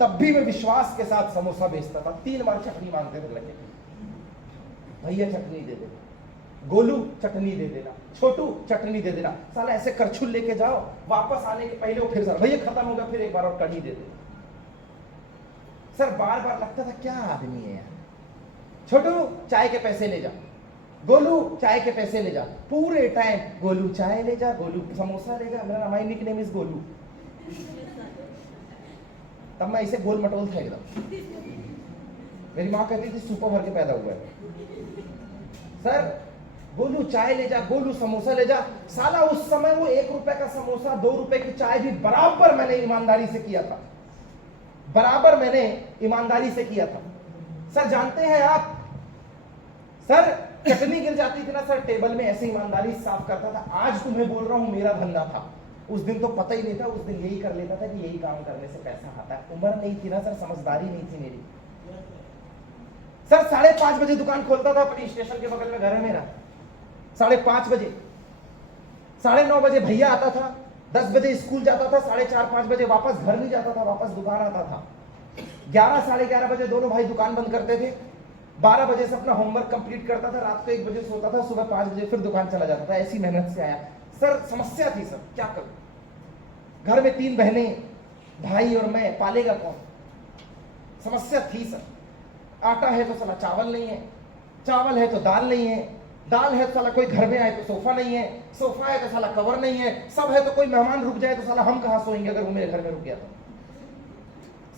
तब भी मैं विश्वास के साथ समोसा बेचता था। 3 बार चटनी मांगते थे लगे, भैया चटनी दे दे, गोलू चटनी दे देना, छोटू चटनी दे देना। साला ऐसे करछुल लेके जाओ, वापस आने के पहले वो फिर सर भैया खत्म हो गया, फिर एक बार और कढ़ी दे दे। सर बार बार लगता था क्या आदमी है यार। छोटू चाय के पैसे ले जा, गोलू चाय के पैसे ले जा। पूरे टाइम गोलू चाय ले जा, गोलू समोसा ले जा। मेरा माय निकनेम इज गोलू। तब मैं इसे गोल मटोल था एकदम। मेरी माँ कहती थी सुपर भर के पैदा हुआ है। सर गोलू चाय ले जा, गोलू समोसा ले जा। साला उस समय वो 1 रुपए का समोसा, 2 रुपए की चाय भी बराबर मैंने ईमानदारी से किया था। बराबर मैंने ईमानदारी से किया था। सर जानते हैं आप, सर चटनी गिर जाती थी ना सर टेबल में, ऐसे ईमानदारी साफ करता था। आज तुम्हें बोल रहा हूं मेरा धंधा था। उस दिन तो पता ही नहीं था, उस दिन यही कर लेता था कि यही काम करने से पैसा आता है। उम्र नहीं थी ना सर, समझदारी नहीं थी मेरी। सर 5:30 बजे दुकान खोलता था, पुलिस स्टेशन के बगल में घर है मेरा। 5:30 बजे, 9:30 बजे भैया आता था, 10 बजे स्कूल जाता था, 4:30-5 बजे वापस घर नहीं जाता था, वापस दुकान आता था। 11, 11:30 बजे दोनों भाई दुकान बंद करते थे। 12 बजे से अपना होमवर्क कंप्लीट करता था, रात को 1 बजे सोता था, सुबह 5 बजे फिर दुकान चला जाता था। ऐसी मेहनत से आया। सर समस्या थी सर, क्या करूं। घर में 3 बहनें, भाई और मैं, पालेगा कौन। समस्या थी सर। आटा है तो साला चावल नहीं है, चावल है तो दाल नहीं है, दाल है तो साला कोई घर में आए तो सोफा नहीं है, सोफा है तो साला कवर नहीं है, सब है तो कोई मेहमान रुक जाए तो साला हम कहां सोएंगे अगर वो मेरे घर में रुक गया तो।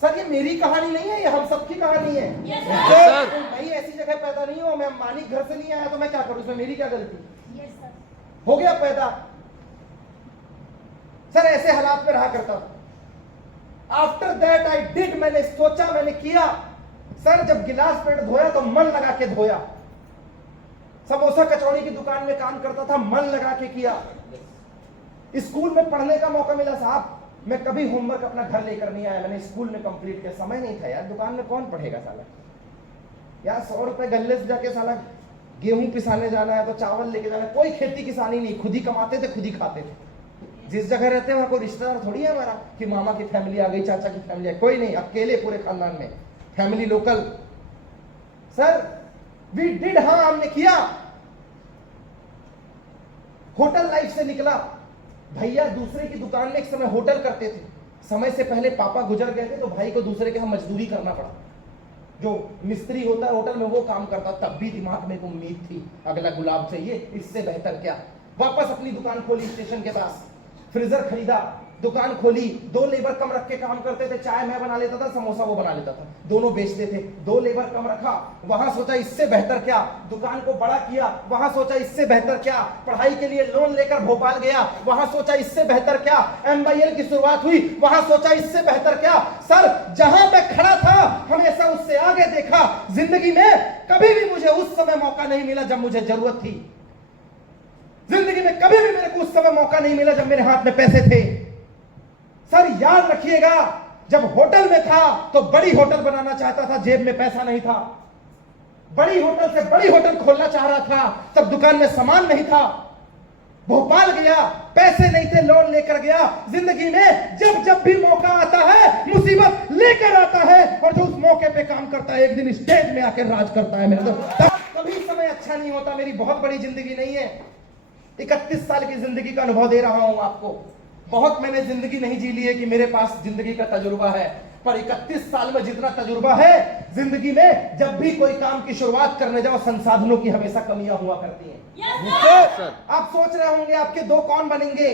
सर ये मेरी कहानी नहीं है, ये हम सबकी कहानी है। मैं ऐसी जगह पैदा नहीं हुआ, मैं मालिक घर से नहीं आया तो मैं क्या करूं, इसमें मेरी क्या गलती। हो गया पैदा। सर ऐसे हालात में रहा करता था। आफ्टर दैट आई डिड, मैंने सोचा, मैंने किया। सर जब गिलास पेट धोया तो मन लगा के धोया। समोसा कचौड़ी की दुकान में काम करता था, मन लगा के किया। स्कूल में पढ़ने का मौका मिला साहब, मैं कभी होमवर्क अपना घर लेकर नहीं आया। मैंने स्कूल में कंप्लीट किया। समय नहीं था यार, दुकान में कौन पढ़ेगा साला यार। 100 रुपए गल्ले से जाके साला गेहूं पिसाने जाना है तो चावल लेके जाना है। कोई खेती किसानी नहीं, खुद ही कमाते थे, खुद ही खाते थे। जिस जगह रहते हैं वहां कोई रिश्तेदार थोड़ी है हमारा कि मामा की फैमिली आ गई, चाचा की फैमिली है, कोई नहीं। अकेले पूरे खानदान में, family local. Sir we did, हाँ हमने किया। होटल लाइफ से निकला। भैया दूसरे की दुकान में एक समय होटल करते थे। समय से पहले पापा गुजर गए थे तो भाई को दूसरे के यहाँ मजदूरी करना पड़ा। जो मिस्त्री होता है होटल में वो काम करता। तब भी दिमाग में एक उम्मीद थी, अगला गुलाब चाहिए, इससे बेहतर क्या। वापस अपनी दुकान खोली स्टेशन के पास, फ्रीजर खरीदा, दुकान खोली। 2 लेबर कम रख के काम करते थे। चाय मैं बना लेता था, समोसा वो बना लेता था, दोनों बेचते थे। 2 लेबर कम रखा, वहां सोचा इससे बेहतर क्या। दुकान को बड़ा किया, वहां सोचा इससे बेहतर क्या। पढ़ाई के लिए लोन लेकर भोपाल गया, वहां सोचा इससे बेहतर क्या। MYL की शुरुआत हुई, वहां सोचा इससे बेहतर क्या। सर जहां मैं खड़ा था हमेशा उससे आगे देखा। जिंदगी में कभी भी मुझे उस समय मौका नहीं मिला जब मुझे जरूरत थी। जिंदगी में कभी भी मेरे को उस समय मौका नहीं मिला जब मेरे हाथ में पैसे थे। सर याद रखिएगा, जब होटल में था तो बड़ी होटल बनाना चाहता था, जेब में पैसा नहीं था। बड़ी होटल से बड़ी होटल खोलना चाह रहा था, तब दुकान में सामान नहीं था। भोपाल गया, पैसे नहीं थे, लोन लेकर गया। जिंदगी में जब जब भी मौका आता है मुसीबत लेकर आता है, और जो उस मौके पे काम करता है एक दिन स्टेज में आकर राज करता है। मेरे तो कभी समय अच्छा नहीं होता। मेरी बहुत बड़ी जिंदगी नहीं है, 31 साल की जिंदगी का अनुभव दे रहा हूं आपको। बहुत मैंने जिंदगी नहीं जी ली है कि मेरे पास जिंदगी का तजुर्बा है। पर 31 साल में जितना तजुर्बा है जिंदगी में, जब भी कोई काम की शुरुआत करने जाओ संसाधनों की हमेशा कमियां हुआ करती हैं। सर। आप सोच रहे होंगे आपके दो कौन बनेंगे,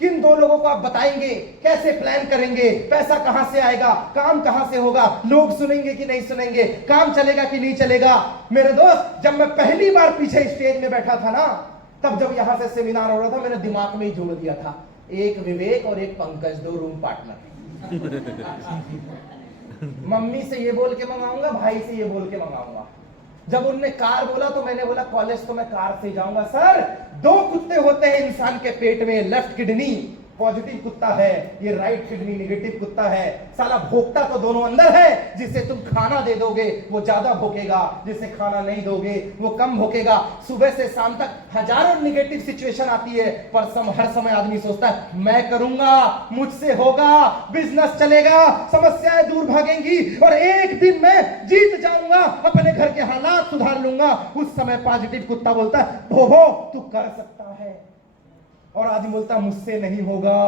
किन दो लोगों को आप बताएंगे, कैसे प्लान करेंगे, पैसा कहां से आएगा, काम कहां से होगा, लोग सुनेंगे कि नहीं सुनेंगे, काम चलेगा कि नहीं चलेगा। मेरे दोस्त, जब मैं पहली बार पीछे स्टेज में बैठा था ना, तब जब यहां से सेमिनार हो रहा था, मैंने दिमाग में ही जोड़ दिया था, एक विवेक और एक पंकज, दो रूम पार्टनर। मम्मी से ये बोल के मंगाऊंगा, भाई से ये बोल के मंगाऊंगा। जब उनने कार बोला तो मैंने बोला कॉलेज तो मैं कार से जाऊंगा। सर, दो कुत्ते होते हैं इंसान के पेट में, लेफ्ट किडनी पॉजिटिव कुत्ता है, ये राइट किडनी नेगेटिव कुत्ता है। साला भोगता तो दोनों अंदर है, जिसे तुम खाना दे दोगे वो ज्यादा भोगेगा, जिसे खाना नहीं दोगे वो कम भोगेगा। सुबह से शाम तक हजारों नेगेटिव सिचुएशन आती है, पर हर समय आदमी सोचता है मैं करूंगा, मुझसे होगा, बिजनेस चलेगा, समस्याएं दूर भागेंगी और एक दिन मैं जीत जाऊंगा, अपने घर के हालात सुधार लूंगा। उस समय पॉजिटिव कुत्ता बोलता है भोभो तू कर सकता है, और आदमी बोलता मुझसे नहीं होगा,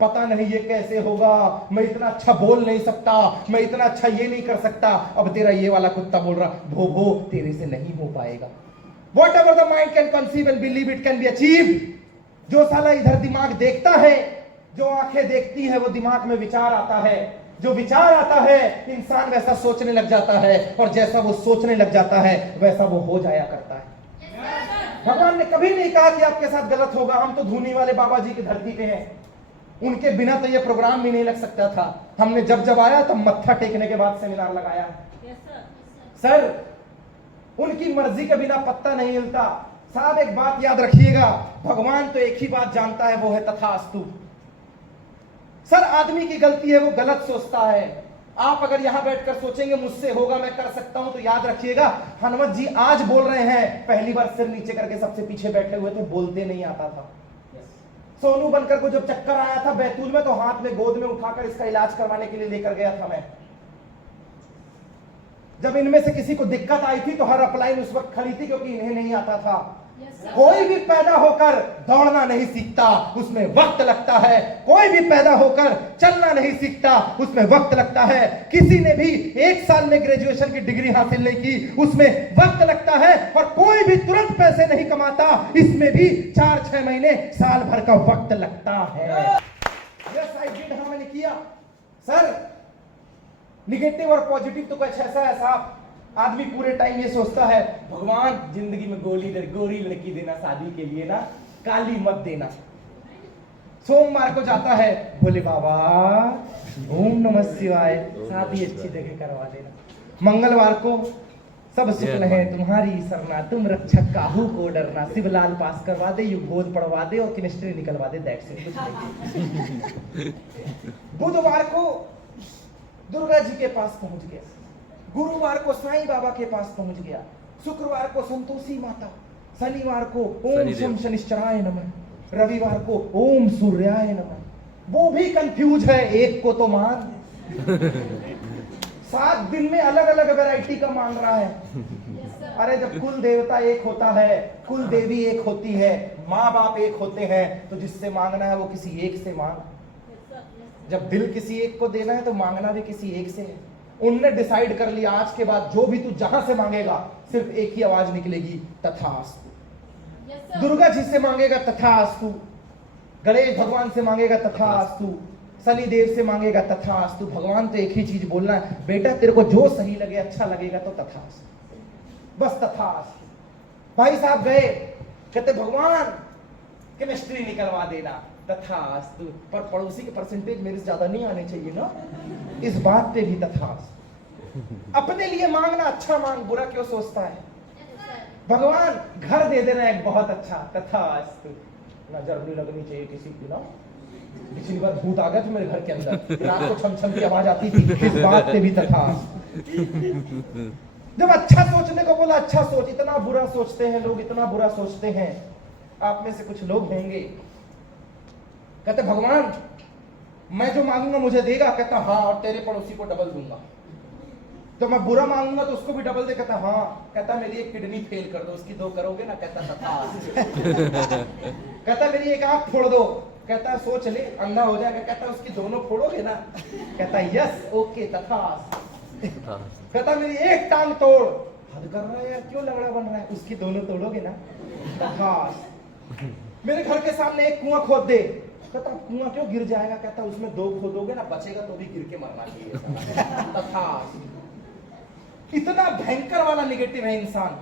पता नहीं ये कैसे होगा, मैं इतना अच्छा बोल नहीं सकता, मैं इतना अच्छा ये नहीं कर सकता। अब तेरा ये वाला कुत्ता बोल रहा भो भो तेरे से नहीं हो पाएगा। Whatever the mind can conceive and believe it can be achieved। जो साला इधर दिमाग देखता है, जो आंखें देखती है, वो दिमाग में विचार आता है, जो विचार आता है इंसान वैसा सोचने लग जाता है, और जैसा वो सोचने लग जाता है वैसा वो हो जाया करता है। भगवान ने कभी नहीं कहा कि आपके साथ गलत होगा। हम तो धूनी वाले बाबा जी की धरती पे हैं, उनके बिना तो ये प्रोग्राम भी नहीं लग सकता था। हमने जब जब आया तब मत्था टेकने के बाद सेमिनार लगाया। सर, उनकी मर्जी के बिना पत्ता नहीं हिलता। साहब, एक बात याद रखिएगा, भगवान तो एक ही बात जानता है, वो है तथास्तु। सर, आदमी की गलती है, वो गलत सोचता है। आप अगर यहां बैठकर सोचेंगे मुझसे होगा, मैं कर सकता हूं, तो याद रखिएगा हनुमत जी आज बोल रहे हैं, पहली बार सिर नीचे करके सबसे पीछे बैठे हुए थे, बोलते नहीं आता था। सोनू बनकर को जब चक्कर आया था बैतूल में, तो हाथ में गोद में उठाकर इसका इलाज करवाने के लिए लेकर गया था मैं। जब इनमें से किसी को दिक्कत आई थी तो हर अपलाइन उस वक्त खड़ी थी, क्योंकि इन्हें नहीं आता था। कोई भी पैदा होकर दौड़ना नहीं सीखता, उसमें वक्त लगता है। कोई भी पैदा होकर चलना नहीं सीखता, उसमें वक्त लगता है। किसी ने भी 1 साल में ग्रेजुएशन की डिग्री हासिल नहीं की, उसमें वक्त लगता है। और कोई भी तुरंत पैसे नहीं कमाता, इसमें भी 4-6 महीने, साल भर का वक्त लगता है। यस आई डिड, हाँ मैंने किया। सर, निगेटिव और पॉजिटिव तो कुछ ऐसा है साहब, आदमी पूरे टाइम ये सोचता है भगवान जिंदगी में गोरी लड़की देना, शादी के लिए ना, काली मत देना। सोमवार को जाता है, बोले बाबा ओम नमः शिवाय, शादी अच्छी जगह करवा देना। मंगलवार को सब सुन है तुम्हारी सरना, तुम रक्षक काहू को डरना, शिवलाल पास करवा दे, युगोद पढ़वा दे और केमिस्ट्री निकलवा दे, दैट्स इट। बुधवार को दुर्गा जी के पास पहुंच गया, गुरुवार को साईं बाबा के पास पहुंच गया, शुक्रवार को संतोषी माता, शनिवार को ओम शम शनिश्चराय नमः, रविवार को ओम सूर्याय नमः। वो भी कंफ्यूज है, एक को तो मान 7 दिन में अलग अलग वैरायटी का मांग रहा है। अरे जब कुल देवता एक होता है, कुल देवी एक होती है, माँ बाप एक होते हैं, तो जिससे मांगना है वो किसी एक से मांग। जब दिल किसी एक को देना है तो मांगना भी किसी एक से है। उनने डिसाइड कर लिया आज के बाद जो भी तू जहां से मांगेगा सिर्फ एक ही आवाज निकलेगी, तथास्तु। दुर्गा जी से मांगेगा तथास्तु, गणेश भगवान से मांगेगा तथास्तु, शनि देव से मांगेगा तथास्तु। भगवान तो एक ही चीज बोलना है, बेटा तेरे को जो सही लगे, अच्छा लगेगा तो तथास्तु, बस तथास्तु। भाई साहब गए, कहते भगवान केमिस्ट्री निकलवा देना, तथास्तु, पर पड़ोसी के परसेंटेज मेरे से ज्यादा नहीं आने चाहिए ना, इस बात पे भी तथास्तु। अपने लिए मांगना, अच्छा मांग, बुरा क्यों सोचता है। भगवान घर दे देना एक बहुत अच्छा, तथास्तु। नजर नहीं लगनी चाहिए किसी की ना, पिछली बार भूत आ गया था मेरे घर के अंदर, रात को छम छम की आवाज आती थी, इस बात पे भी तथास्तु। जब अच्छा सोचने को बोला, अच्छा सोच, इतना बुरा सोचते हैं लोग, इतना बुरा सोचते हैं। आप में से कुछ लोग होंगे कहते भगवान मैं जो मांगूंगा मुझे देगा, कहता हाँ, और तेरे पड़ोसी को डबल दूंगा। तो मैं बुरा मांगूंगा तो उसको भी डबल दे। कहता हाँ, कहता मेरी एक किडनी फेल कर दो, उसकी 2 करोगे ना, कहता तथा। कहता मेरी एक आंख फोड़ दो, कहता सोच ले अंधा हो जाएगा, कहता उसकी दोनों फोड़ोगे ना, कहता यस ओके तथा। कहता मेरी एक टांग तोड़, हद कर रहा है यार, क्यों लंगड़ा बन रहा है, उसकी दोनों तोड़ोगे ना, तथा। मेरे घर के सामने एक कुआं खोद दे, कहता कुआं क्यों गिर जाएगा, कहता उसमें 2 खोदोगे ना, बचेगा तो भी गिर के मरना चाहिए, तथा। इतना भयंकर वाला नेगेटिव है इंसान।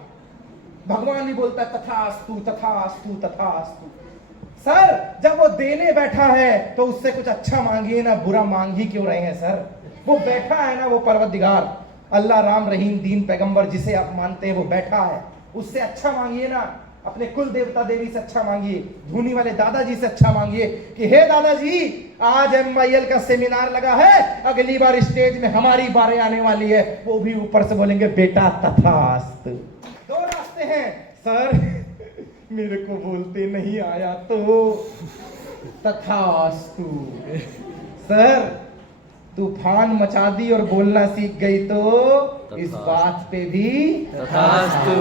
भगवान भी बोलता है तथास्तु तथास्तु तथास्तु। सर जब वो देने बैठा है तो उससे कुछ अच्छा मांगिए ना, बुरा मांग ही क्यों रहे हैं सर। वो बैठा है ना, वो परवरदिगार अल्लाह राम रहीम दीन पैगंबर जिसे आप मानते हैं वो बैठा है, उससे अच्छा मांगिए ना। अपने कुल देवता देवी से अच्छा मांगिए, धूनी वाले दादाजी से अच्छा मांगिए कि हे दादाजी आज MIL का सेमिनार लगा है, अगली बार स्टेज में हमारी बारी आने वाली है। वो भी ऊपर से बोलेंगे बेटा तथास्तु। 2 रास्ते हैं सर, मेरे को बोलते नहीं आया तो तथास्तु। सर तूफान मचा दी और बोलना सीख गई तो इस बात पे भी तथास्तु।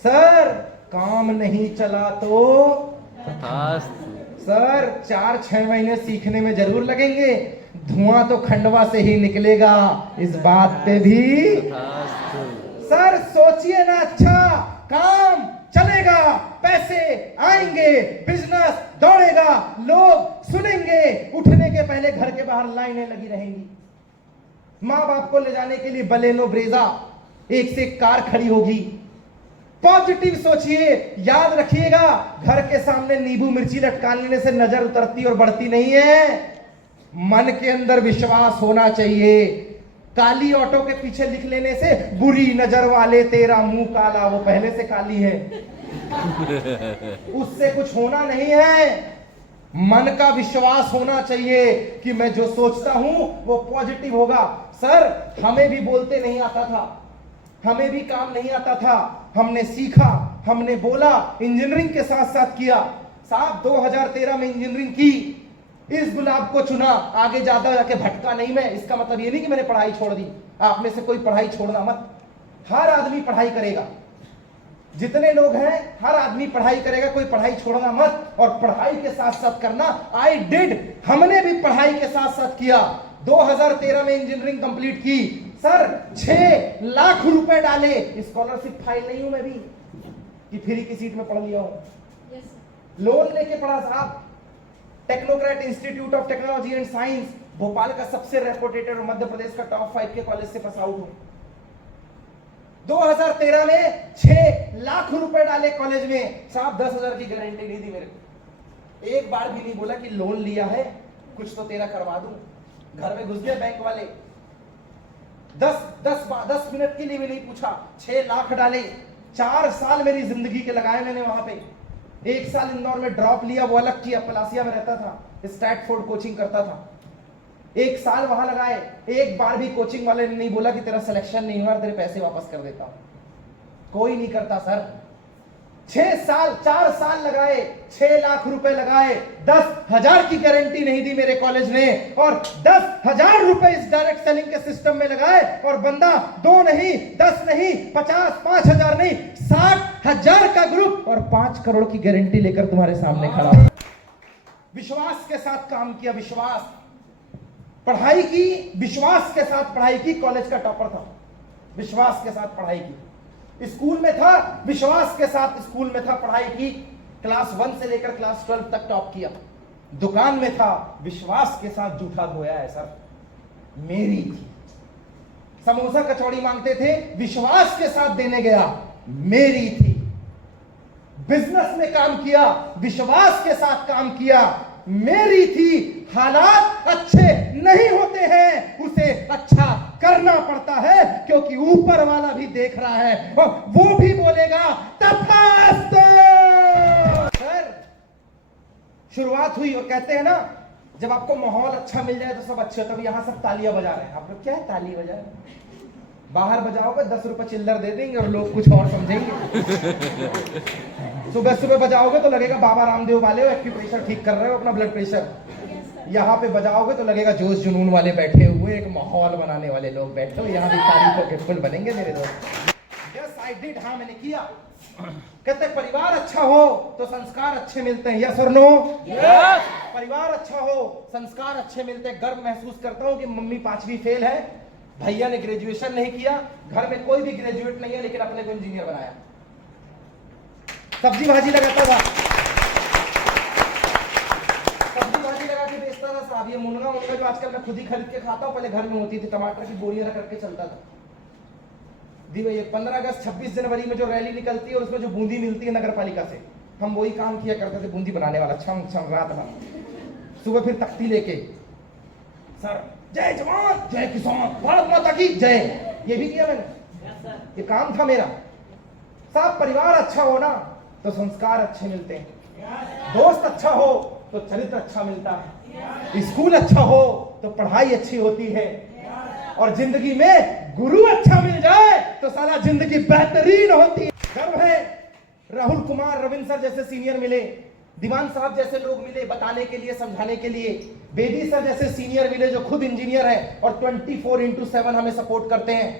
सर काम नहीं चला तो तथास्तु। सर 4-6 महीने सीखने में जरूर लगेंगे, धुआं तो खंडवा से ही निकलेगा, इस बात पे भी तथास्तु। सर सोचिए ना, अच्छा काम चलेगा, पैसे आएंगे, बिजनेस दौड़ेगा, लोग सुनेंगे, उठने के पहले घर के बाहर लाइनें लगी रहेंगी, माँ बाप को ले जाने के लिए बलेनो ब्रेजा एक से एक कार खड़ी होगी। पॉजिटिव सोचिए, याद रखिएगा घर के सामने नींबू मिर्ची लटका लेने से नजर उतरती और बढ़ती नहीं है, मन के अंदर विश्वास होना चाहिए। काली ऑटो के पीछे लिख लेने से बुरी नजर वाले तेरा मुंह काला, वो पहले से काली है, उससे कुछ होना नहीं है। मन का विश्वास होना चाहिए कि मैं जो सोचता हूं वो पॉजिटिव होगा। सर हमें भी बोलते नहीं आता था, हमें भी काम नहीं आता था, हमने सीखा, हमने बोला, इंजीनियरिंग के साथ साथ किया। साहब 2013 में इंजीनियरिंग की, इस गुलाब को चुना, आगे ज्यादा जाके भटका नहीं मैं। इसका मतलब ये नहीं कि मैंने पढ़ाई छोड़ दी, आप में से कोई पढ़ाई छोड़ना मत, हर आदमी पढ़ाई करेगा, जितने लोग हैं हर आदमी पढ़ाई करेगा, कोई पढ़ाई छोड़ना मत, और पढ़ाई के साथ साथ करना। आई डिड, हमने भी पढ़ाई के साथ साथ किया। 2013 में इंजीनियरिंग कंप्लीट की। सर 6 लाख रुपए डाले, स्कॉलरशिप फाइल नहीं हूं मैं भी कि फ्री की सीट में पढ़ लिया हूं, लोन लेके पढ़ा साहब। Technocrat institute of technology and science, Bhopal का सबसे रेपुटेटेड और मध्य प्रदेश का टॉप 5 के कॉलेज से पास आउट हूं। 2013 में 6 लाख रुपए डाले कॉलेज में। साहब 10,000 की गारंटी नहीं दी मेरे को, एक बार भी नहीं बोला कि लोन लिया है कुछ तो तेरा करवा दूं। घर में घुस गए बैंक वाले, 10 मिनट के लिए भी नहीं पूछा, 6 लाख डाले। 4 साल मेरी जिंदगी के लगाए मैंने वहां पे। 1 साल इंदौर में ड्रॉप लिया, वो अलग किया, पलासिया में रहता था, स्टैटफोर्ड कोचिंग करता था। 1 साल वहां लगाए, एक बार भी कोचिंग वाले ने नहीं बोला कि तेरा सिलेक्शन नहीं हुआ, तेरे पैसे वापस कर देता हूं। कोई नहीं करता सर। 4 साल लगाए, 6 लाख रुपए लगाए, 10,000 की गारंटी नहीं दी मेरे कॉलेज ने, और 10,000 रुपए इस डायरेक्ट सेलिंग के सिस्टम में लगाए, और बंदा 2 नहीं, 10 नहीं, 50, 5,000 नहीं, 60,000 का ग्रुप और 5 करोड़ की गारंटी लेकर तुम्हारे सामने खड़ा हो। विश्वास के साथ काम किया, विश्वास, पढ़ाई की, विश्वास के साथ पढ़ाई की। कॉलेज का टॉपर था, विश्वास के साथ पढ़ाई की। स्कूल में था, विश्वास के साथ स्कूल में था, पढ़ाई की। क्लास 1 से लेकर क्लास 12 तक टॉप किया। दुकान में था, विश्वास के साथ जूठा धोया है सर, मेरी थी। समोसा कचौड़ी मांगते थे, विश्वास के साथ देने गया, मेरी थी। बिजनेस में काम किया, विश्वास के साथ काम किया, मेरी थी। हालात अच्छे नहीं होते हैं, उसे अच्छा करना पड़ता है, क्योंकि ऊपर वाला भी देख रहा है और वो भी बोलेगा तथास्तु। सर शुरुआत हुई, और कहते हैं ना जब आपको माहौल अच्छा मिल जाए तो सब अच्छे हो। तब यहां सब तालियां बजा रहे हैं, आप लोग क्या है ताली बजा रहे हैं? बाहर बजाओगे 10 रुपए चिल्लर दे देंगे और लोग कुछ और समझेंगे। सुबह सुबह बजाओगे तो लगेगा बाबा रामदेव वाले हो, एक्यूप्रेशर ठीक कर रहे हो अपना ब्लड प्रेशर। यहाँ पे बजाओगे तो लगेगा जोश जुनून वाले बैठे हुए, एक माहौल बनाने वाले लोग बैठे हो, यहाँ भी तारीफों के फूल बनेंगे मेरे दोस्त। यस आई डिड, हाँ मैंने किया। कहते परिवार अच्छा हो तो संस्कार अच्छे मिलते हैं, यस और नो? यस। परिवार अच्छा हो, संस्कार अच्छे मिलते हैं। गर्व महसूस करता हूँ कि मम्मी 5वीं फेल है, भैया ने ग्रेजुएशन नहीं किया, घर में कोई भी ग्रेजुएट नहीं है, लेकिन अपने को इंजीनियर बनाया। सब्जी भाजी लगाता था, सब्जी भाजी लगा के बेचता था साहब। ये मुनगा मुनगा जो आजकल मैं खुद ही खरीद के खाता हूँ, पहले घर में होती थी, टमाटर की बोरियां रख के चलता था। ये 15 अगस्त 26 जनवरी में जो रैली निकलती है और उसमें जो बूंदी मिलती है नगर पालिका से, हम वही काम किया करते थे, बूंदी बनाने वाला। छम छम रात भर, सुबह फिर तख्ती लेके सर जय जवान जय किसान भारत माता की जय, ये भी किया मैंने, ये काम था मेरा। साहब परिवार अच्छा हो ना तो संस्कार अच्छे मिलते हैं, दोस्त अच्छा हो तो चरित्र अच्छा मिलता है, स्कूल अच्छा हो तो पढ़ाई अच्छी होती है, और जिंदगी में गुरु अच्छा मिल जाए तो साला जिंदगी बेहतरीन होती है। गर्व है राहुल कुमार रविंद्र सर जैसे सीनियर मिले, दीवान साहब जैसे लोग मिले बताने के लिए, समझाने के लिए, बेदी सर जैसे सीनियर मिले जो खुद इंजीनियर हैं और 24/7 हमें सपोर्ट करते हैं।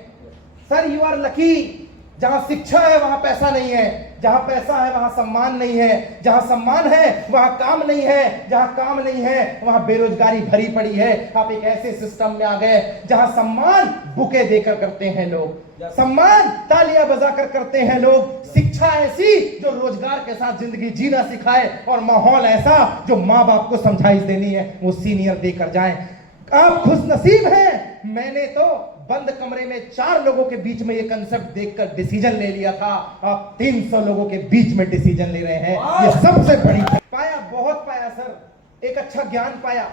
सर यू आर लकी, जहां शिक्षा है वहां पैसा नहीं है, जहां पैसा है वहां सम्मान नहीं है, जहां सम्मान है वहां काम नहीं है, जहां काम नहीं है वहां बेरोजगारी भरी पड़ी है। आप एक ऐसे सिस्टम में आ गए जहां सम्मान बुके देकर करते हैं लोग, सम्मान तालियां बजाकर करते हैं लोग, शिक्षा ऐसी जो रोजगार के साथ जिंदगी जीना सिखाए, और माहौल ऐसा जो माँ बाप को समझाइश देनी है वो सीनियर देकर जाए। आप खुशनसीब हैं, मैंने तो बंद कमरे में 4 लोगों के बीच में ये कंसेप्ट देखकर डिसीजन ले लिया था, आप 300 लोगों के बीच में डिसीजन ले रहे हैं, ये सबसे बड़ी पाया, बहुत पाया सर, एक अच्छा ज्ञान पाया।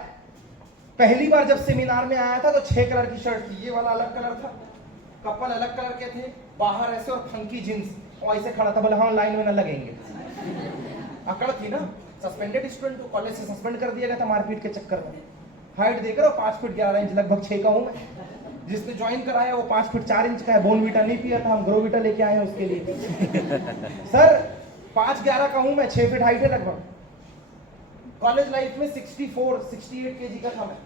पहली बार जब सेमिनार में आया था तो 6 कलर की शर्ट थी, ये वाला अलग कलर था, कपल अलग कलर के थे, बाहर ऐसे और फंकी जींस, और ऐसे खड़ा था, बोले हाँ लाइन में न लगेंगे। अकड़ थी ना, सस्पेंडेड स्टूडेंट को कॉलेज से सस्पेंड कर दिया गया था मारपीट के चक्कर में। हाइट देख रहे हो 5 फीट 11 इंच, लगभग 6 का हूं मैं। जिसने ज्वाइन कराया वो 5 फीट 4 इंच का है, बोनवीटा नहीं पिया था, हम ग्रोवीटा लेके आए हैं उसके लिए। सर 5'11" का हूं मैं, 6 फीट हाइट है लगभग। कॉलेज लाइफ में 64-68 केजी का था मैं।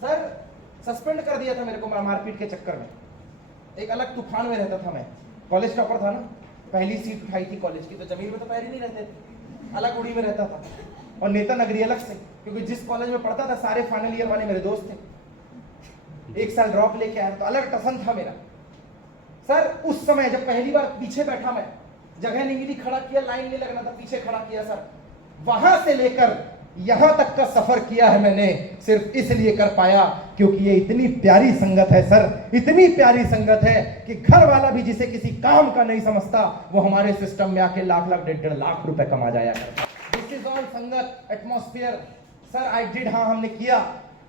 सर सस्पेंड कर दिया था मेरे को मारपीट के चक्कर में। एक अलग तूफान में रहता था मैं, कॉलेज टॉपर था ना, पहली सीट उठाई थी कॉलेज की, तो जमीन में तो पैर ही नहीं रहते थे, अलग उड़ी में रहता था, और नेता नगरी अलग से, क्योंकि जिस कॉलेज में पढ़ता था सारे फाइनल ईयर वाले मेरे दोस्त थे। 1 साल ड्रॉप लेके आया तो अलग टसन था मेरा। सर उस समय जब पहली बार पीछे बैठा मैं, जगह नहीं मिली, खड़ा किया, लाइन नहीं लगना था, पीछे खड़ा किया सर। वहां से लेकर यहां तक का सफर किया है मैंने, सिर्फ इसलिए कर पाया क्योंकि ये इतनी प्यारी संगत है सर, इतनी प्यारी संगत है कि घर वाला भी जिसे किसी काम का नहीं समझता वो हमारे सिस्टम में आके लाख लाख 1.5 लाख रुपए कमा जाया करता। दिस इज ऑल संगत एटमॉस्फेयर। सर आई डिड, हाँ हमने किया,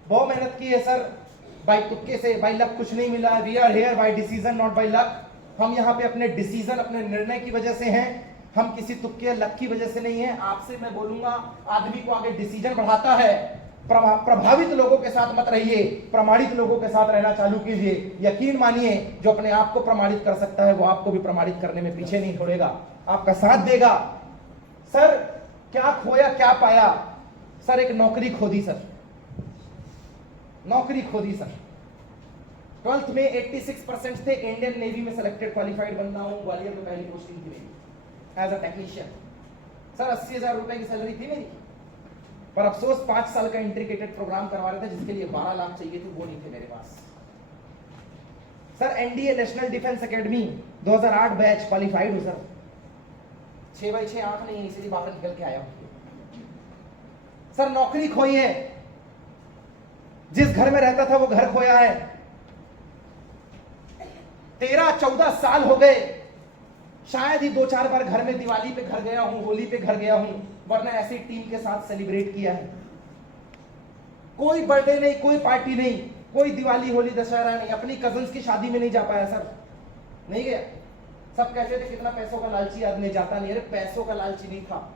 बहुत मेहनत की है सर, बाई तुक्के से, बाई लक कुछ नहीं मिला। We are here by decision not by luck. हम यहाँ पे अपने डिसीजन, अपने निर्णय की वजह से हैं, हम किसी तुक्के लक की वजह से नहीं है। आपसे मैं बोलूंगा, आदमी को आगे डिसीजन बढ़ाता है, प्रभावित लोगों के साथ मत रहिए, प्रमाणित लोगों के साथ रहना चालू कीजिए। यकीन मानिए जो अपने आप को प्रमाणित कर सकता है वो आपको भी प्रमाणित करने में पीछे नहीं छोड़ेगा, आपका साथ देगा। सर क्या खोया क्या पाया? सर एक नौकरी खो दी सर, नौकरी खो दी सर। 12th में 86% थे, इंडियन नेवी में सिलेक्टेड क्वालिफाइड बंदा हूं, ग्वालियर में पहली पोस्टिंग थी मेरी एज अ टेक्नीशियन। सर 80,000 रुपए की सैलरी थी मेरी, पर अफसोस 5 साल का इंट्रीकेटेड प्रोग्राम करवा रहे थे जिसके लिए 12 लाख चाहिए थे, वो नहीं थे मेरे पास। Sir NDA national defence academy 2008 batch qualified हूं सर, 6x6 आंख नहीं, इसलिए बाहर निकल के आया हूं। सर नौकरी खोई है, जिस घर में रहता था वो घर खोया है। 13-14 साल हो गए, शायद ही 2-4 बार घर में दिवाली पे घर गया हूं, होली पे घर गया हूं, वरना ऐसी टीम के साथ सेलिब्रेट किया है। कोई बर्थडे नहीं, कोई पार्टी नहीं, कोई दिवाली होली दशहरा नहीं, अपनी कजन्स की शादी में नहीं जा पाया सर, नहीं गया। सब कहते थे कितना पैसों का लालची आदमी, जाता नहीं। अरे पैसों का लालची नहीं था,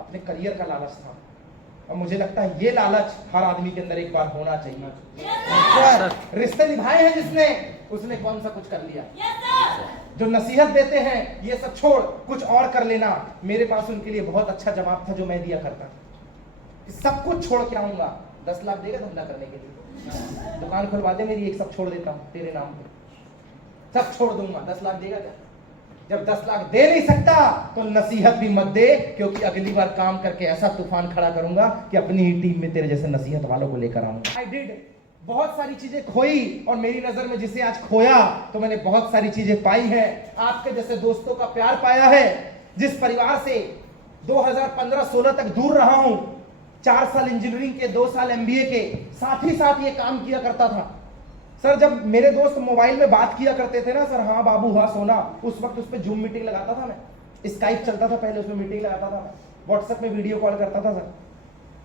अपने करियर का लालच था, और मुझे लगता है ये लालच हर आदमी के अंदर एक बार होना चाहिए। रिश्ते निभाए हैं जिसने, उसने कौन सा कुछ कर लिया। जो नसीहत देते हैं ये सब छोड़, कुछ और कर लेना, मेरे पास उनके लिए बहुत अच्छा जवाब था जो मैं दिया करता था। कि सब कुछ छोड़ के आऊंगा। 10 लाख देगा धंधा करने के लिए? दुकान खुलवा दे मेरी, एक सब छोड़ देता हूँ तेरे नाम पे, सब छोड़ दूंगा। 10 लाख देगा क्या? जब 10 लाख दे नहीं सकता तो नसीहत भी मत दे, क्योंकि अगली बार काम करके ऐसा तूफान खड़ा करूंगा कि अपनी ही टीम में तेरे जैसे नसीहत वालों को लेकर आऊंगा। आई डिड, बहुत सारी चीजें खोई और मेरी नजर में जिसे आज खोया तो मैंने बहुत सारी चीजें पाई है। आपके जैसे दोस्तों का प्यार पाया है, जिस परिवार से 2015-16 तक दूर रहा हूं, 4 साल इंजीनियरिंग के, 2 साल MBA के, साथ ही साथ ये काम किया करता था। सर जब मेरे दोस्त मोबाइल में बात किया करते थे ना, सर हाँ बाबू हाँ सोना, उस वक्त उस पर जूम मीटिंग लगाता था मैं, स्काइप चलता था पहले, उसमें मीटिंग लगाता था मैं, व्हाट्सएप में वीडियो कॉल करता था। सर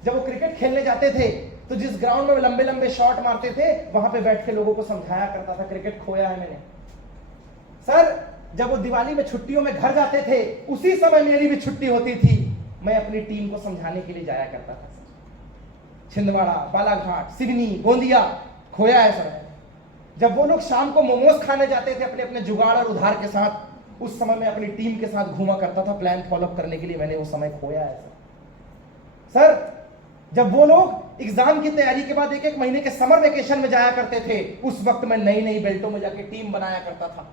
जब वो क्रिकेट खेलने जाते थे तो जिस ग्राउंड में लंबे लंबे शॉट मारते थे वहां पे बैठ के लोगों को समझाया करता था, क्रिकेट खोया है मैंने। सर जब वो दिवाली में छुट्टियों में घर जाते थे, उसी समय मेरी भी छुट्टी होती थी, मैं अपनी टीम को समझाने के लिए जाया करता था। छिंदवाड़ा, बालाघाट, सिवनी, गोंदिया खोया है सर। जब वो लोग शाम को मोमोज खाने जाते थे अपने अपने जुगाड़ और उधार के साथ, उस समय मैं अपनी टीम के साथ घूमा करता था प्लान फॉलो अप करने के लिए, मैंने वो समय खोया है सर। जब वो लोग एग्जाम की तैयारी के बाद 1-1 महीने के समर वेकेशन में जाया करते थे, उस वक्त मैं नई नई बेल्टों में जाके टीम बनाया करता था।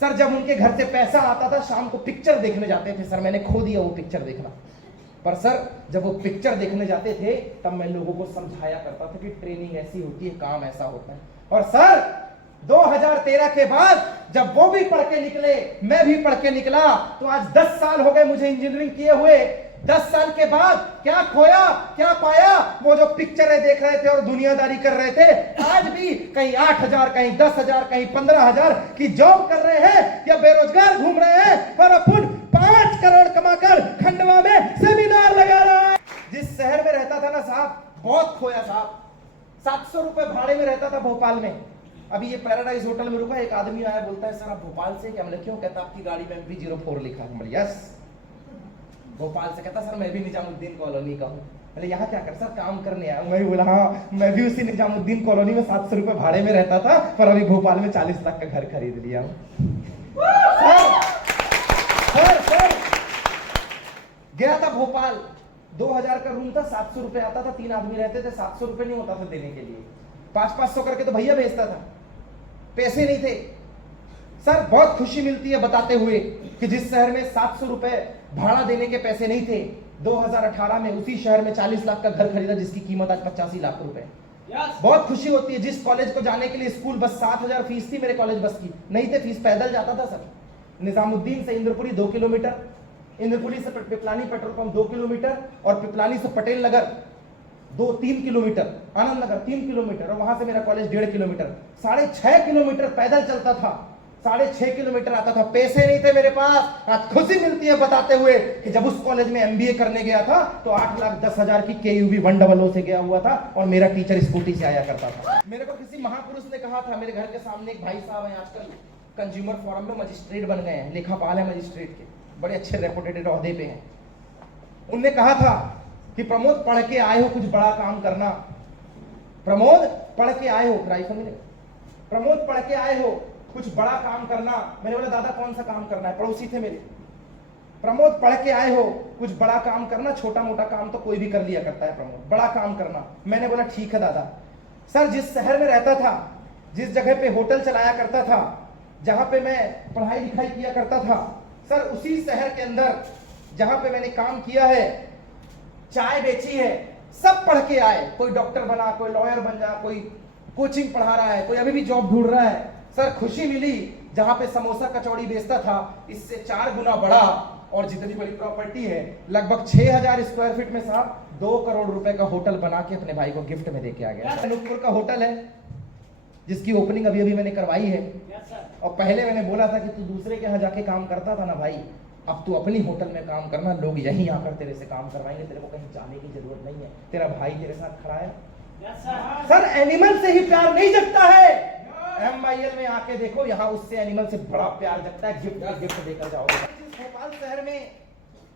सर जब उनके घर से पैसा आता था, शाम को पिक्चर देखने जाते थे, सर मैंने खो दिया वो पिक्चर देखना, पर सर जब वो पिक्चर देखने जाते थे तब मैं लोगों को समझाया करता था कि ट्रेनिंग ऐसी होती है, काम ऐसा होता है। और सर 2013 के बाद जब वो भी पढ़ के निकले, मैं भी पढ़ के निकला, तो आज 10 साल हो गए मुझे इंजीनियरिंग किए हुए। 10 साल के बाद क्या खोया क्या पाया? वो जो पिक्चरें देख रहे थे और दुनियादारी कर रहे थे, आज भी कहीं 8,000, कहीं 10,000, कहीं 15,000 की जॉब कर रहे हैं या बेरोजगार घूम रहे हैं, और अपन 5 करोड़ कमाकर खंडवा में सेमिनार लगा रहा है। जिस शहर में रहता था ना साहब, बहुत खोया साहब। 700 रुपए भाड़े में रहता था भोपाल में। अभी ये पैराडाइज होटल में रुका, एक आदमी आया, बोलता है सर आप भोपाल से क्या? मैंने क्यों? कहता आपकी गाड़ी में MP04 लिखा है। यस भोपाल से। कहता सर मैं भी निजामुद्दीन कॉलोनी का हूँ। मैंने यहाँ क्या कर? सर काम करने आया। मैं भी बोला हाँ मैं भी उसी निजामुद्दीन कॉलोनी में 700 रुपए भाड़े में रहता था, पर अभी भोपाल में 40 लाख का घर खरीद लिया हूँ। सर गया था भोपाल, 2000 का रूम था, 700 रुपए आता था, 3 आदमी रहते थे, 700 रुपए नहीं होता था देने के लिए, 500-500 करके तो भैया भेजता था, पैसे नहीं थे। सर बहुत खुशी मिलती है बताते हुए कि जिस शहर में 700 रुपए भाड़ा देने के पैसे नहीं थे, 2018 में उसी शहर में 40 लाख का घर खरीदा, जिसकी कीमत आज 85 लाख रुपए। बहुत खुशी होती है। जिस कॉलेज को जाने के लिए स्कूल बस 7,000 फीस थी, मेरे कॉलेज बस की नहीं थे फीस, पैदल जाता था सर। निजामुद्दीन से इंद्रपुरी 2 किलोमीटर, इंद्रपुरी से पिपलानी पेट्रोल पंप 2 किलोमीटर, और पिपलानी से पटेल नगर 2-3 किलोमीटर, आनंद नगर 3 किलोमीटर, और वहां से मेरा कॉलेज 1.5 किलोमीटर, 6.5 किलोमीटर पैदल चलता था, 6.5 किलोमीटर आता था। पैसे नहीं थे मेरे पास। आज खुशी मिलती है बताते हुए कि जब उस कॉलेज में MBA करने गया था तो 8,10,000 की KUB 100 से गया हुआ था, और मेरा टीचर स्कूटी से आया करता था। मेरे को किसी महापुरुष ने कहा था, मेरे घर के सामने एक भाई साहब हैं, आजकल कंज्यूमर फोरम में मजिस्ट्रेट बन गए हैं, लेखापाल है मजिस्ट्रेट के, बड़े अच्छे रेपुटेटेड ओहदे पे हैं। उनने कहा था कि प्रमोद पढ़ के आए हो, कुछ बड़ा काम करना। प्रमोद पढ़ के आए हो, प्रमोद पढ़ के आए हो, कुछ बड़ा काम करना। मैंने बोला दादा कौन सा काम करना है? पड़ोसी थे मेरे। प्रमोद पढ़ के आए हो, कुछ बड़ा काम करना, छोटा मोटा काम तो कोई भी कर लिया करता है, प्रमोद बड़ा काम करना। मैंने बोला ठीक है दादा। सर जिस शहर में रहता था, जिस जगह पे होटल चलाया करता था, जहां पे मैं पढ़ाई लिखाई किया करता था, सर उसी शहर के अंदर जहां पे मैंने काम किया है, चाय बेची है, सब पढ़ के आए। कोई डॉक्टर बना, कोई लॉयर बन जा, कोई कोचिंग पढ़ा रहा है, कोई अभी भी जॉब ढूंढ रहा है। सर खुशी मिली, जहां पे समोसा कचौड़ी बेचता था, इससे 4 गुना बड़ा, और जितनी बड़ी प्रॉपर्टी है, लगभग 6,000 स्क्वायर फीट में साहब 2 करोड़ रुपए का होटल बना के अपने भाई को गिफ्ट में देके आ गया। अनूपपुर का होटल है, जिसकी ओपनिंग अभी अभी मैंने करवाई है। और पहले मैंने बोला था कि तू दूसरे के यहाँ जाके काम करता था ना भाई, अब तू अपनी होटल में काम करना, लोग यहीं आकर तेरे से काम करवाएंगे, तेरे को कहीं जाने की जरूरत नहीं है, तेरा भाई तेरे साथ खड़ा है। सर एनिमल से ही प्यार नहीं जगता है। MIL में आके देखो, यहाँ उससे एनिमल से बड़ा प्यार जगता है। गिफ्ट देकर जाओगे। भोपाल शहर में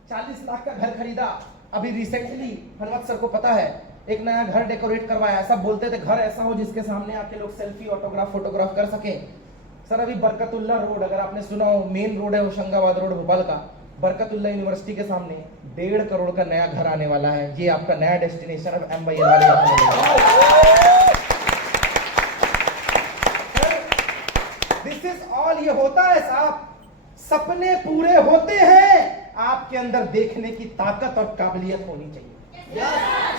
40 लाख का घर खरीदा। अभी रिसेंटली हनुमत सर को पता है, एक नया घर डेकोरेट करवाया। सब बोलते थे घर ऐसा हो जिसके सामने आके लोग सेल्फी, ऑटोग्राफ, फोटोग्राफ कर सके। सर अभी बरकतुल्ला रोड, अगर आपने सुना हो, मेन रोड है होशंगाबाद रोड भोपाल का, बरकतुल्ला यूनिवर्सिटी के सामने 1.5 करोड़ का नया घर आने वाला है। ये आपका नया डेस्टिनेशन अब MYL वाले यहाँ मिलेगा। This is all. ये होता है साहब, सपने पूरे होते हैं, आपके अंदर देखने की ताकत और काबिलियत होनी चाहिए।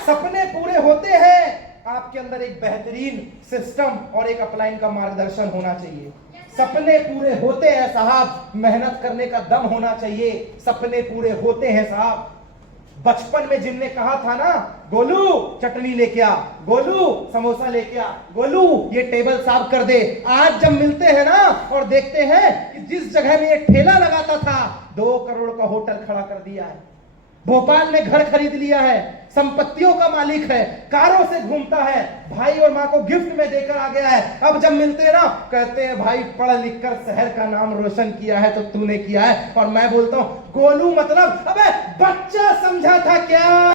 सपने पूरे होते हैं, आपके अंदर एक बेहतरीन सिस्टम और एक अपलाइन का मार्गदर्शन होना चाहिए। सपने पूरे होते हैं साहब, मेहनत करने का दम होना चाहिए। सपने पूरे होते हैं साहब। बचपन में जिनने कहा था ना, गोलू चटनी लेके आ, गोलू समोसा लेके आ, गोलू ये टेबल साफ कर दे, आज जब मिलते हैं ना और देखते हैं कि जिस जगह में ये ठेला लगाता था 2 करोड़ का होटल खड़ा कर दिया है, भोपाल में घर खरीद लिया है, संपत्तियों का मालिक है, कारों से घूमता है, भाई और माँ को गिफ्ट में देकर आ गया है। अब जब मिलते हैं ना कहते हैं भाई पढ़ लिख कर शहर का नाम रोशन किया है तो तूने किया है। और मैं बोलता हूं गोलू मतलब अबे बच्चा समझा था क्या?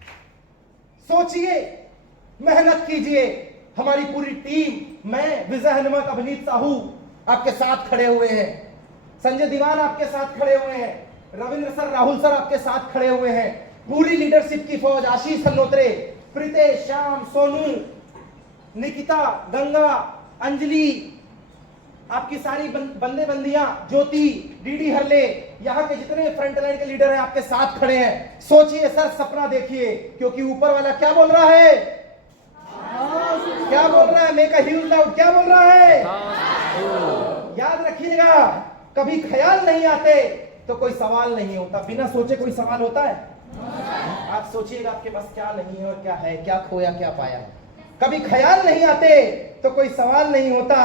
सोचिए, मेहनत कीजिए। हमारी पूरी टीम, मैं विजय हनुमत, अभिनीत साहू आपके साथ खड़े हुए हैं, संजय दीवान आपके साथ खड़े हुए हैं, रविंद्र सर, राहुल सर आपके साथ खड़े हुए हैं, पूरी लीडरशिप की फौज, आशीष हनोत्रे, प्रीतेश, श्याम, सोनू, निकिता, गंगा, अंजलि, आपकी सारी बंदे बंदियां, ज्योति, डीडी हरले, यहाँ के जितने फ्रंट लाइन के लीडर हैं आपके साथ खड़े हैं। सोचिए सर, सपना देखिए, क्योंकि ऊपर वाला क्या बोल रहा है? क्या बोल रहा है? Make a huge loud. क्या बोल रहा है? याद रखिएगा, कभी ख्याल नहीं आते तो कोई सवाल नहीं होता। बिना सोचे कोई सवाल होता है? आप सोचिएगा आपके पास क्या नहीं है और क्या है, क्या खोया क्या पाया। कभी ख्याल नहीं आते तो कोई सवाल नहीं होता।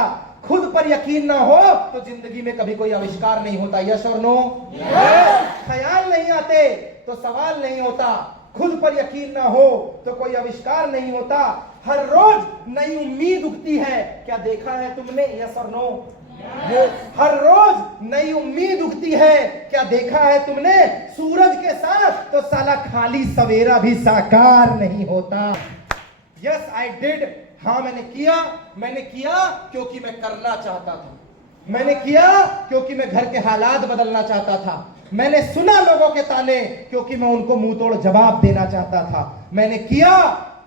खुद पर यकीन ना हो तो जिंदगी में कभी कोई आविष्कार नहीं होता। यस और नो? ख्याल नहीं आते तो सवाल नहीं होता। खुद पर यकीन ना हो तो कोई आविष्कार नहीं होता। हर रोज नई उम्मीद उगती है, क्या देखा है तुमने? यस और नो? हर रोज नई उम्मीद उगती है, क्या देखा है तुमने? सूरज के साथ तो साला खाली सवेरा भी साकार नहीं होता। Yes I did. हाँ मैंने किया क्योंकि मैं करना चाहता था। मैंने किया क्योंकि मैं घर के हालात बदलना चाहता था। मैंने सुना लोगों के ताने क्योंकि मैं उनको मुंह तोड़ जवाब देना चाहता था। मैंने किया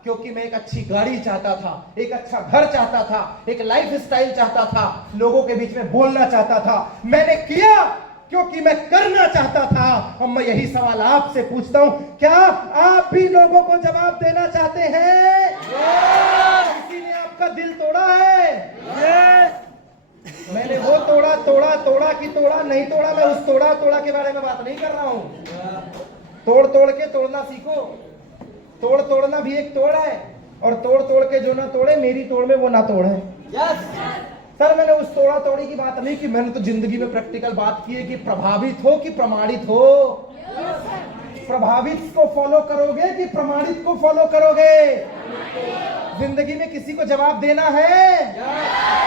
क्योंकि मैं एक अच्छी गाड़ी चाहता था, एक अच्छा घर चाहता था, एक लाइफ स्टाइल चाहता था, लोगों के बीच में बोलना चाहता था। मैंने किया क्योंकि मैं करना चाहता था। और मैं यही सवाल आपसे पूछता हूं, क्या आप भी लोगों को जवाब देना चाहते हैं? इसीलिए आपका दिल तोड़ा है। मैंने वो तोड़ा कि तोड़ा नहीं तोड़ा। मैं उस तोड़ा के बारे में बात नहीं कर रहा हूं। तोड़ के तोड़ना सीखो। तोड़ना भी एक तोड़ है, और तोड़ के जो ना तोड़े, मेरी तोड़ में वो ना तोड़ है। सर मैंने उस तोड़ी की बात नहीं की, मैंने तो जिंदगी में प्रैक्टिकल बात की है कि प्रभावित हो कि प्रमाणित हो। प्रभावित को फॉलो करोगे कि प्रमाणित को फॉलो करोगे? जिंदगी में किसी को जवाब देना है।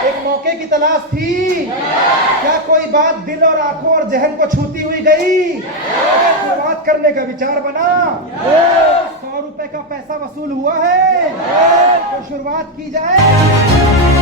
एक मौके की तलाश थी, क्या कोई बात दिल और आंखों और जहन को छूती हुई गई? शुरुआत करने का विचार बना। 100 रुपए का पैसा वसूल हुआ है, तो शुरुआत की जाए।